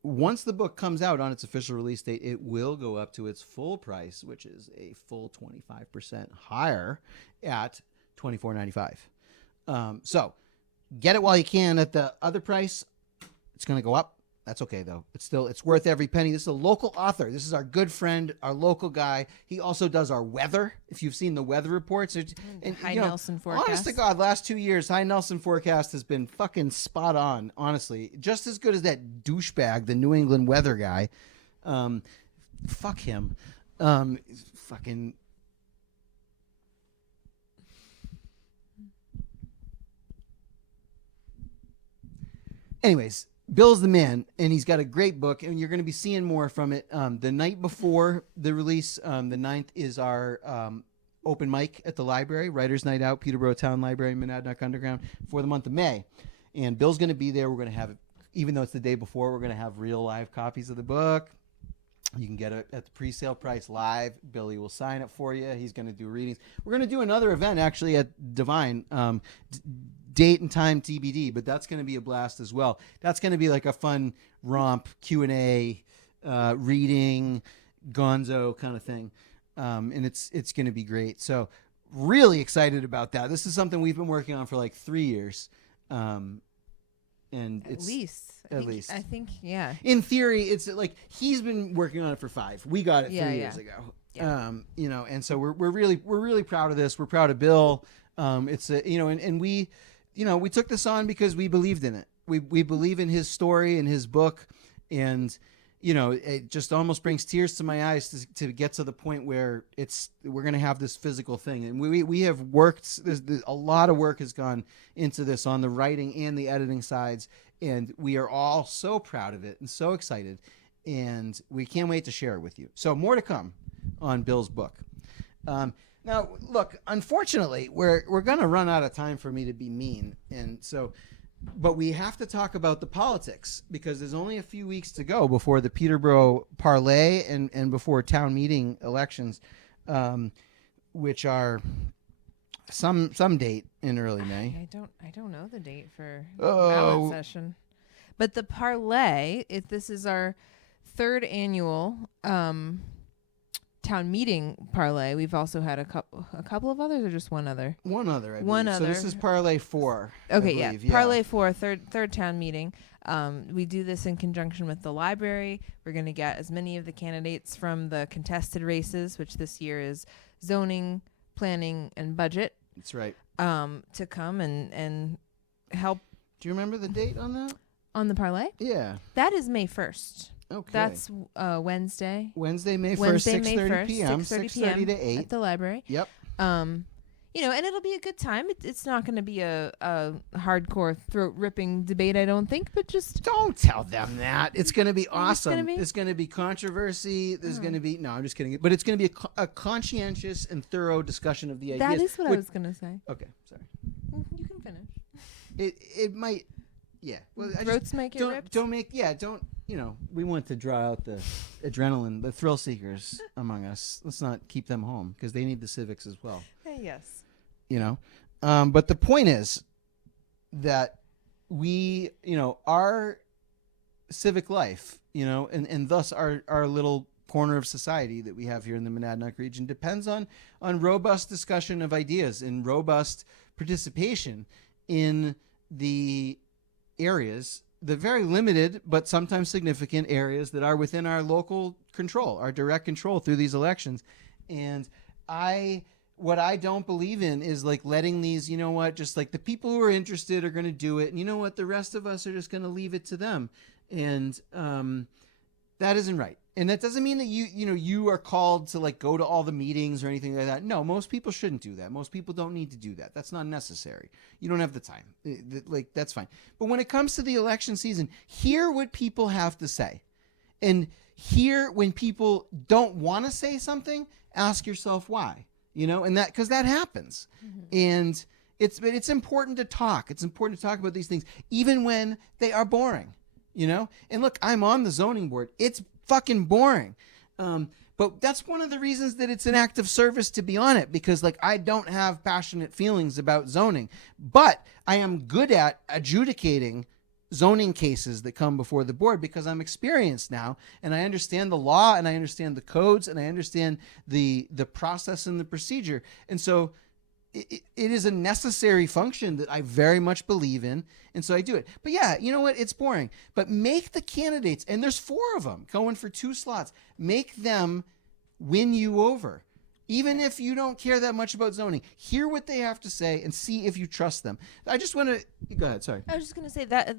Once the book comes out on its official release date, it will go up to its full price, which is a full 25% higher at $24.95. So get it while you can. At the other price, it's going to go up. That's okay, though. It's worth every penny. This is a local author. This is our good friend, our local guy. He also does our weather. If you've seen the weather reports. High Nelson forecast. Honest to God, last 2 years, High Nelson forecast has been fucking spot on, honestly. Just as good as that douchebag, the New England weather guy. Fuck him. Fucking... Anyways, Bill's the man, and he's got a great book, and you're going to be seeing more from it. The night before the release, the 9th, is our open mic at the library, Writers' Night Out, Peterborough Town Library, Monadnock Underground, for the month of May. And Bill's going to be there. We're going to have, even though it's the day before, we're going to have real live copies of the book. You can get it at the pre-sale price live. Billy will sign it for you. He's going to do readings. We're going to do another event, actually, at Divine. Date and time TBD, but that's going to be a blast as well. That's going to be like a fun romp, Q&A, reading, gonzo kind of thing. And it's going to be great. So really excited about that. This is something we've been working on for like 3 years. And at least. I think, yeah. In theory, it's like he's been working on it for 5. We got it 3 years ago. Yeah. And so we're really proud of this. We're proud of Bill. It's a, and we, we took this on because we believed in it. We believe in his story and his book, and it just almost brings tears to my eyes to get to the point where we're going to have this physical thing. And we have worked. A lot of work has gone into this on the writing and the editing sides, and we are all so proud of it and so excited, and we can't wait to share it with you. So more to come on Bill's book. Now, look, unfortunately, we're going to run out of time for me to be mean. And so, but we have to talk about the politics, because there's only a few weeks to go before the Peterborough Parlay and before town meeting elections, which are some date in early May. I don't know the date for the ballot session. But the Parlay, this is our 3rd annual town meeting parlay. We've also had a couple of others, or just one other? One other, I believe. One other. So this is parlay 4. Okay, yeah. Parlay 4, third town meeting. We do this in conjunction with the library. We're going to get as many of the candidates from the contested races, which this year is zoning, planning, and budget. That's right. To come and help. Do you remember the date on that? On the parlay? Yeah. That is May 1st. Okay. That's Wednesday. Wednesday, May 1st, 6:30 p.m. 6:30 to 8. At the library. Yep. And it'll be a good time. It's not going to be a hardcore throat-ripping debate, I don't think, but just... Don't tell them that. It's going to be awesome. It's going to be controversy. There's going to be... No, I'm just kidding. But it's going to be a conscientious and thorough discussion of the ideas. That is what I was going to say. Okay, sorry. You can finish. It might... Yeah. Well, Throats make it ripped? Don't... we want to draw out the adrenaline, the thrill seekers among us. Let's not keep them home, because they need the civics as well. Yes. But the point is that our civic life, and thus our little corner of society that we have here in the Monadnock region depends on robust discussion of ideas and robust participation in the areas, the very limited but sometimes significant areas that are within our local control, our direct control through these elections. And what I don't believe in is like letting these, you know what, just like the people who are interested are going to do it. And you know what, the rest of us are just going to leave it to them. And that isn't right. And that doesn't mean that you are called to like go to all the meetings or anything like that. No, most people shouldn't do that. Most people don't need to do that. That's not necessary. You don't have the time. Like, that's fine. But when it comes to the election season, hear what people have to say. And hear when people don't want to say something, ask yourself why. And that, because that happens. Mm-hmm. And it's important to talk. It's important to talk about these things, even when they are boring, And look, I'm on the zoning board. It's fucking boring. But that's one of the reasons that it's an act of service to be on it, because like I don't have passionate feelings about zoning, but I am good at adjudicating zoning cases that come before the board because I'm experienced now and I understand the law and I understand the codes and I understand the process and the procedure. And so it is a necessary function that I very much believe in. And so I do it. But yeah, you know what? It's boring. But make the candidates, and there's 4 of them going for 2 slots, make them win you over. Even if you don't care that much about zoning, hear what they have to say and see if you trust them. I just want to go ahead. Sorry. I was just going to say that,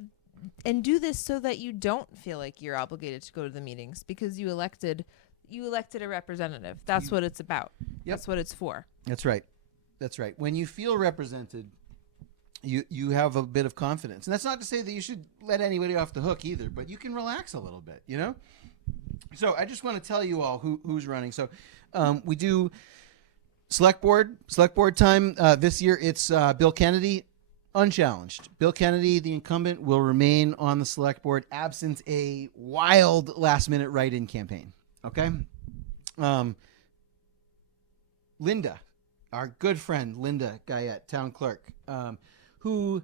and do this so that you don't feel like you're obligated to go to the meetings because you elected a representative. That's what it's about. Yep. That's what it's for. That's right. That's right. When you feel represented, you have a bit of confidence. And that's not to say that you should let anybody off the hook either, but you can relax a little bit, So I just want to tell you all who's running. So we do select board time. This year it's Bill Kennedy, unchallenged. Bill Kennedy, the incumbent, will remain on the select board absent a wild last-minute write-in campaign. Okay? Linda, our good friend Linda Guyette, town clerk, who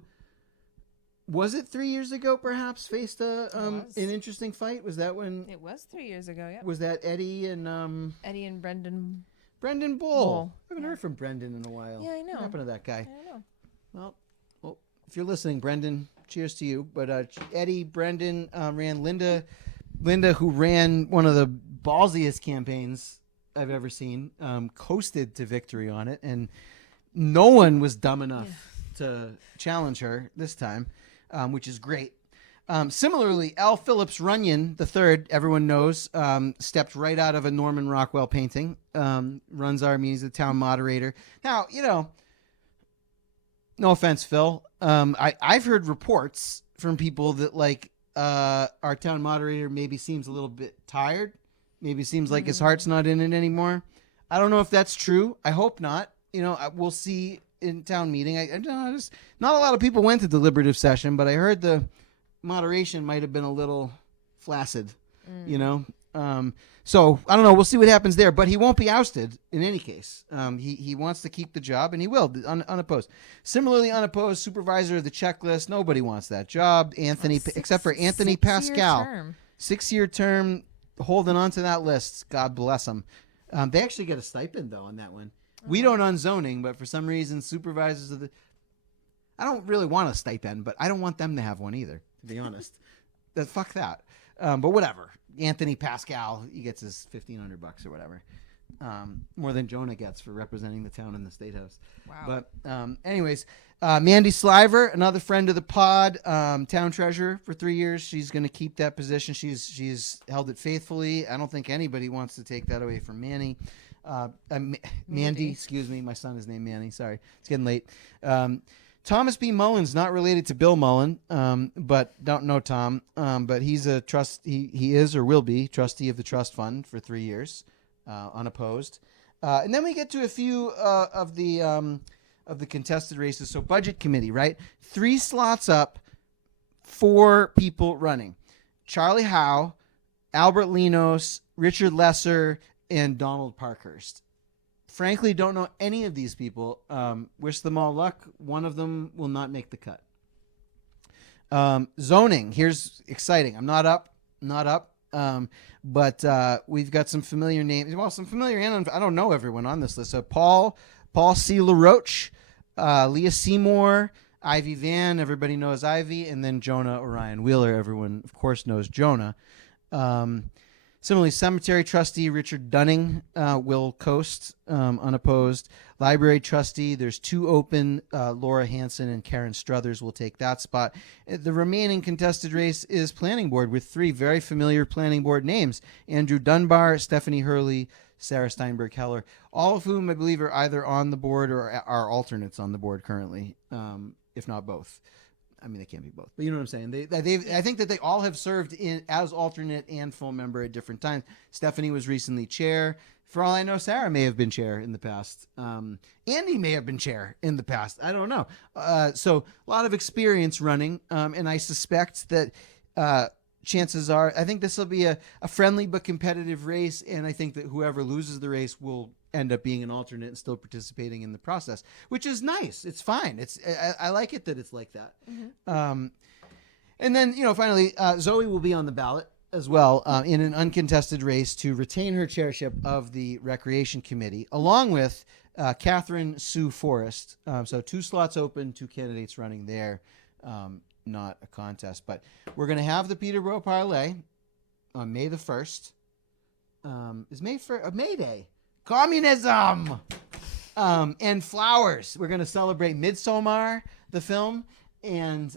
was it 3 years ago perhaps faced an interesting fight? Was that when it was 3 years ago? Yeah. Was that Eddie and Brendan Bull? I haven't heard from Brendan in a while. Yeah, I know. What happened to that guy? I know. Well, if you're listening, Brendan, cheers to you. But Eddie, Brendan ran Linda, who ran one of the ballsiest campaigns I've ever seen, coasted to victory on it, and no one was dumb enough to challenge her this time, which is great. Similarly, Al Phillips Runyon III, everyone knows, stepped right out of a Norman Rockwell painting, runs our meetings, the town moderator. Now, no offense, Phil. I've heard reports from people that like our town moderator maybe seems a little bit tired. Maybe seems like his heart's not in it anymore. I don't know if that's true. I hope not. We'll see in town meeting. Not a lot of people went to deliberative session, but I heard the moderation might have been a little flaccid, So I don't know. We'll see what happens there, but he won't be ousted in any case. He wants to keep the job, and he will, unopposed. Similarly, unopposed supervisor of the checklist. Nobody wants that job. Except for Anthony Pascal. 6-year term, holding on to that list. God bless him. They actually get a stipend though on that one. We don't on zoning, but for some reason, supervisors of I don't really want a stipend, but I don't want them to have one either, to be honest. Fuck that. But whatever. Anthony Pascal, he gets his $1,500 or whatever. More than Jonah gets for representing the town in the State House. Wow. But anyways, Mandy Sliver, another friend of the pod, town treasurer for 3 years. She's going to keep that position. She's held it faithfully. I don't think anybody wants to take that away from Manny. Mandy, excuse me. My son is named Manny. Sorry. It's getting late. Thomas B. Mullen's not related to Bill Mullen, but don't know Tom. But he's a trust. He is or will be trustee of the trust fund for 3 years, unopposed. And then we get to a few of the contested races. So budget committee, right? 3 slots up, 4 people running: Charlie Howe, Albert Linos, Richard Lesser, and Donald Parkhurst. Frankly, don't know any of these people. Wish them all luck. One of them will not make the cut. Zoning. Here's exciting. I'm not up. But we've got some familiar names. Well, some familiar, and I don't know everyone on this list. So Paul C. LaRoche, Leah Seymour, Ivy Van, everybody knows Ivy, and then Jonah Orion Wheeler. Everyone, of course, knows Jonah. Similarly, Cemetery Trustee Richard Dunning will coast unopposed. Library Trustee, there's 2 open. Laura Hansen and Karen Struthers will take that spot. The remaining contested race is Planning Board with 3 very familiar Planning Board names: Andrew Dunbar, Stephanie Hurley, Sarah Steinberg-Heller, all of whom I believe are either on the board or are alternates on the board currently, if not both. I mean, they can't be both, but you know what I'm saying? I think that they all have served as alternate and full member at different times. Stephanie was recently chair. For all I know, Sarah may have been chair in the past. Andy may have been chair in the past. I don't know. So a lot of experience running, and I suspect that chances are, I think this will be a friendly but competitive race, and I think that whoever loses the race will end up being an alternate and still participating in the process, which is nice. It's fine. I like it that it's like that. Mm-hmm. And then, finally, Zoe will be on the ballot as well in an uncontested race to retain her chairship of the Recreation Committee, along with Catherine Sue Forrest. So 2 slots open, 2 candidates running there. Not a contest, but we're going to have the Peterborough Parlay on May the 1st. Is May Day? Communism! And flowers. We're going to celebrate Midsommar, the film, and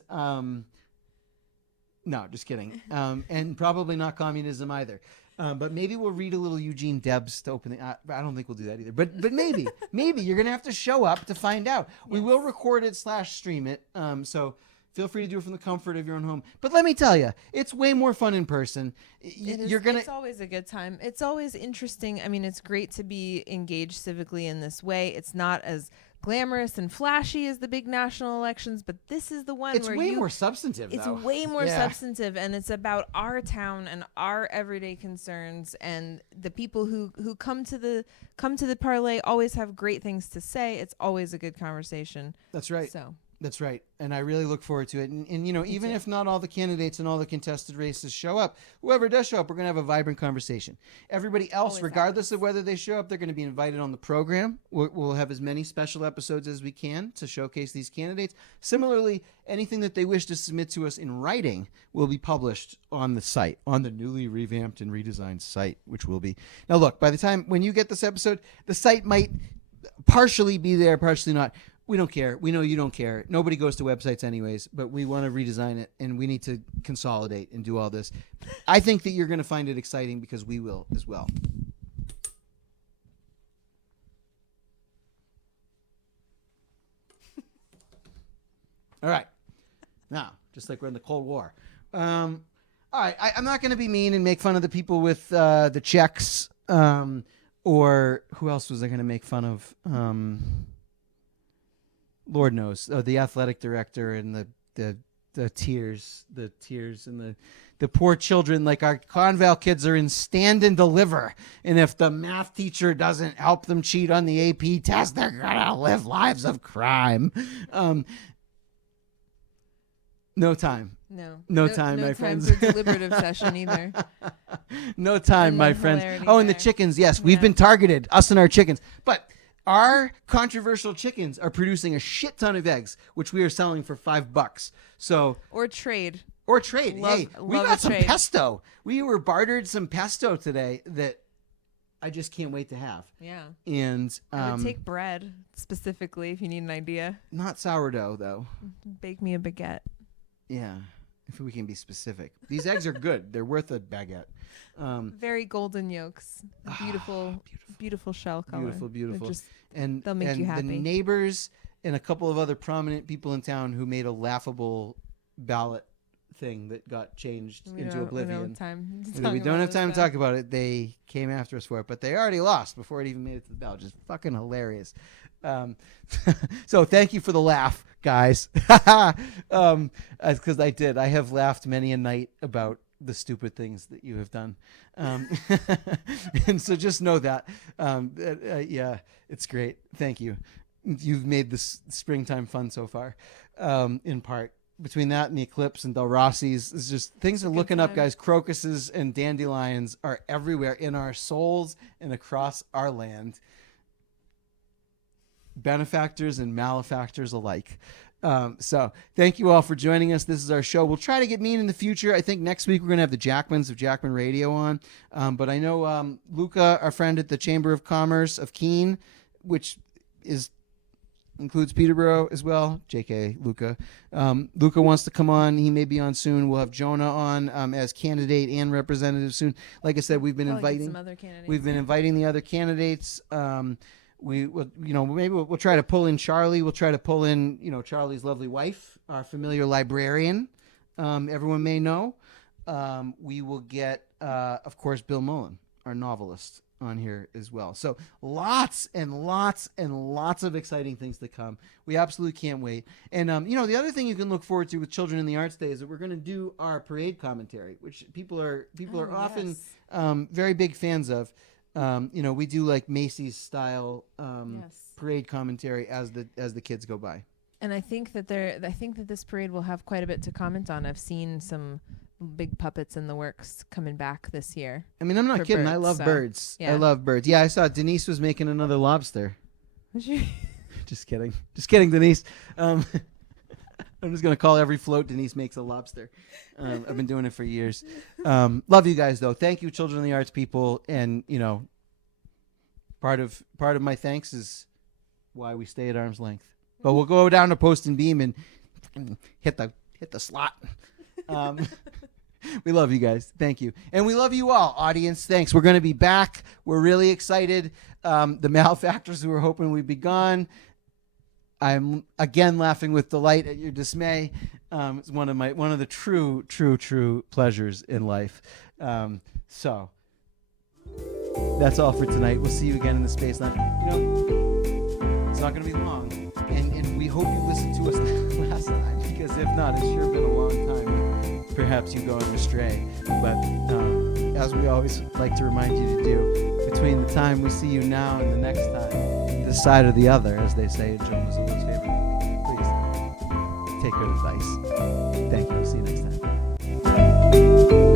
no, just kidding. And probably not communism either. But maybe we'll read a little Eugene Debs to open the. I don't think we'll do that either. But maybe you're going to have to show up to find out. Yes. We will record it / stream it. So feel free to do it from the comfort of your own home. But let me tell you, it's way more fun in person. It's always a good time. It's always interesting. I mean, it's great to be engaged civically in this way. It's not as glamorous and flashy as the big national elections, but this is the one it's way more substantive. It's way more substantive, and it's about our town and our everyday concerns. And the people who come to the parlay always have great things to say. It's always a good conversation. That's right. So. That's right. And I really look forward to it. And even if not all the candidates and all the contested races show up, whoever does show up, we're going to have a vibrant conversation. Everybody else, always regardless of whether they show up, they're going to be invited on the program. We'll have as many special episodes as we can to showcase these candidates. Similarly, anything that they wish to submit to us in writing will be published on the site, on the newly revamped and redesigned site, which will be. Now, look, by the time when you get this episode, the site might partially be there, partially not. We don't care. We know you don't care. Nobody goes to websites anyways, but we want to redesign it, and we need to consolidate and do all this. I think that you're going to find it exciting because we will as well. All right. Now, just like we're in the Cold War. All right. I'm not going to be mean and make fun of the people with the checks, or who else was I going to make fun of? Lord knows, the athletic director and the tears and the poor children. Like, our Conval kids are in Stand and Deliver, and if the math teacher doesn't help them cheat on the AP test, they're gonna live lives of crime. No time. No time, my friends. No time for deliberative session either. No time, my friends. Oh, and the chickens. Yes, we've been targeted, us and our chickens, but. Our controversial chickens are producing a shit ton of eggs, which we are selling for $5. So or trade. Hey, we got some pesto. We were bartered some pesto today that I just can't wait to have. Yeah. And I would take bread specifically if you need an idea. Not sourdough though. Bake me a baguette. Yeah. If we can be specific. These eggs are good. They're worth a baguette. Very golden yolks. Beautiful shell color. Beautiful. They'll make you happy. The neighbors and a couple of other prominent people in town who made a laughable ballot thing that got changed into oblivion. We don't have time to talk about it. They came after us for it, but they already lost before it even made it to the ballot. Just fucking hilarious. So thank you for the laugh, guys. Because I did. I have laughed many a night about the stupid things that you have done. And so just know that. Yeah, it's great. Thank you. You've made this springtime fun so far, in part. between that and the eclipse and Del Rossi's, it's just things are looking up, guys. Crocuses and dandelions are everywhere in our souls and across our land. Benefactors and malefactors alike. So thank you all for joining us. This is our show. We'll try to get mean in the future. I think next week we're going to have the Jackmans of Jackman Radio on. But I know Luca, our friend at the Chamber of Commerce of Keene, which includes Peterborough as well. JK, Luca. Luca wants to come on. He may be on soon. We'll have Jonah on as candidate and representative soon. Like I said, we've been inviting some other candidates. We've been inviting the other candidates. Maybe we'll try to pull in Charlie. We'll try to pull in, Charlie's lovely wife, our familiar librarian. Everyone may know. We will get, of course, Bill Mullen, our novelist, on here as well. So lots and lots and lots of exciting things to come. We absolutely can't wait. And, the other thing you can look forward to with Children in the Arts Day is that we're going to do our parade commentary, which people are often very big fans of. We do like Macy's style parade commentary as the kids go by. And I think that this parade will have quite a bit to comment on. I've seen some big puppets in the works coming back this year. I mean, I'm not kidding. Birds, I love birds. Yeah. I love birds. Yeah, I saw Denise was making another lobster. Just kidding, Denise. I'm just going to call every float Denise makes a lobster. I've been doing it for years. Love you guys, though. Thank you, Children of the Arts people. And, part of my thanks is why we stay at arm's length. But we'll go down to Post and Beam and hit the slot. We love you guys. Thank you. And we love you all, audience. Thanks. We're going to be back. We're really excited. The Malefactors who were hoping we'd be gone. I'm again laughing with delight at your dismay. It's one of the true pleasures in life. So that's all for tonight. We'll see you again in the Space Lounge. It's not going to be long, and we hope you listened to us last time, because if not, it's sure been a long time. Perhaps you going astray, but as we always like to remind you to do, between the time we see you now and the next time, this side or the other, as they say in Joe Mazzulla's favorite movie, please take good advice. Thank you. See you next time.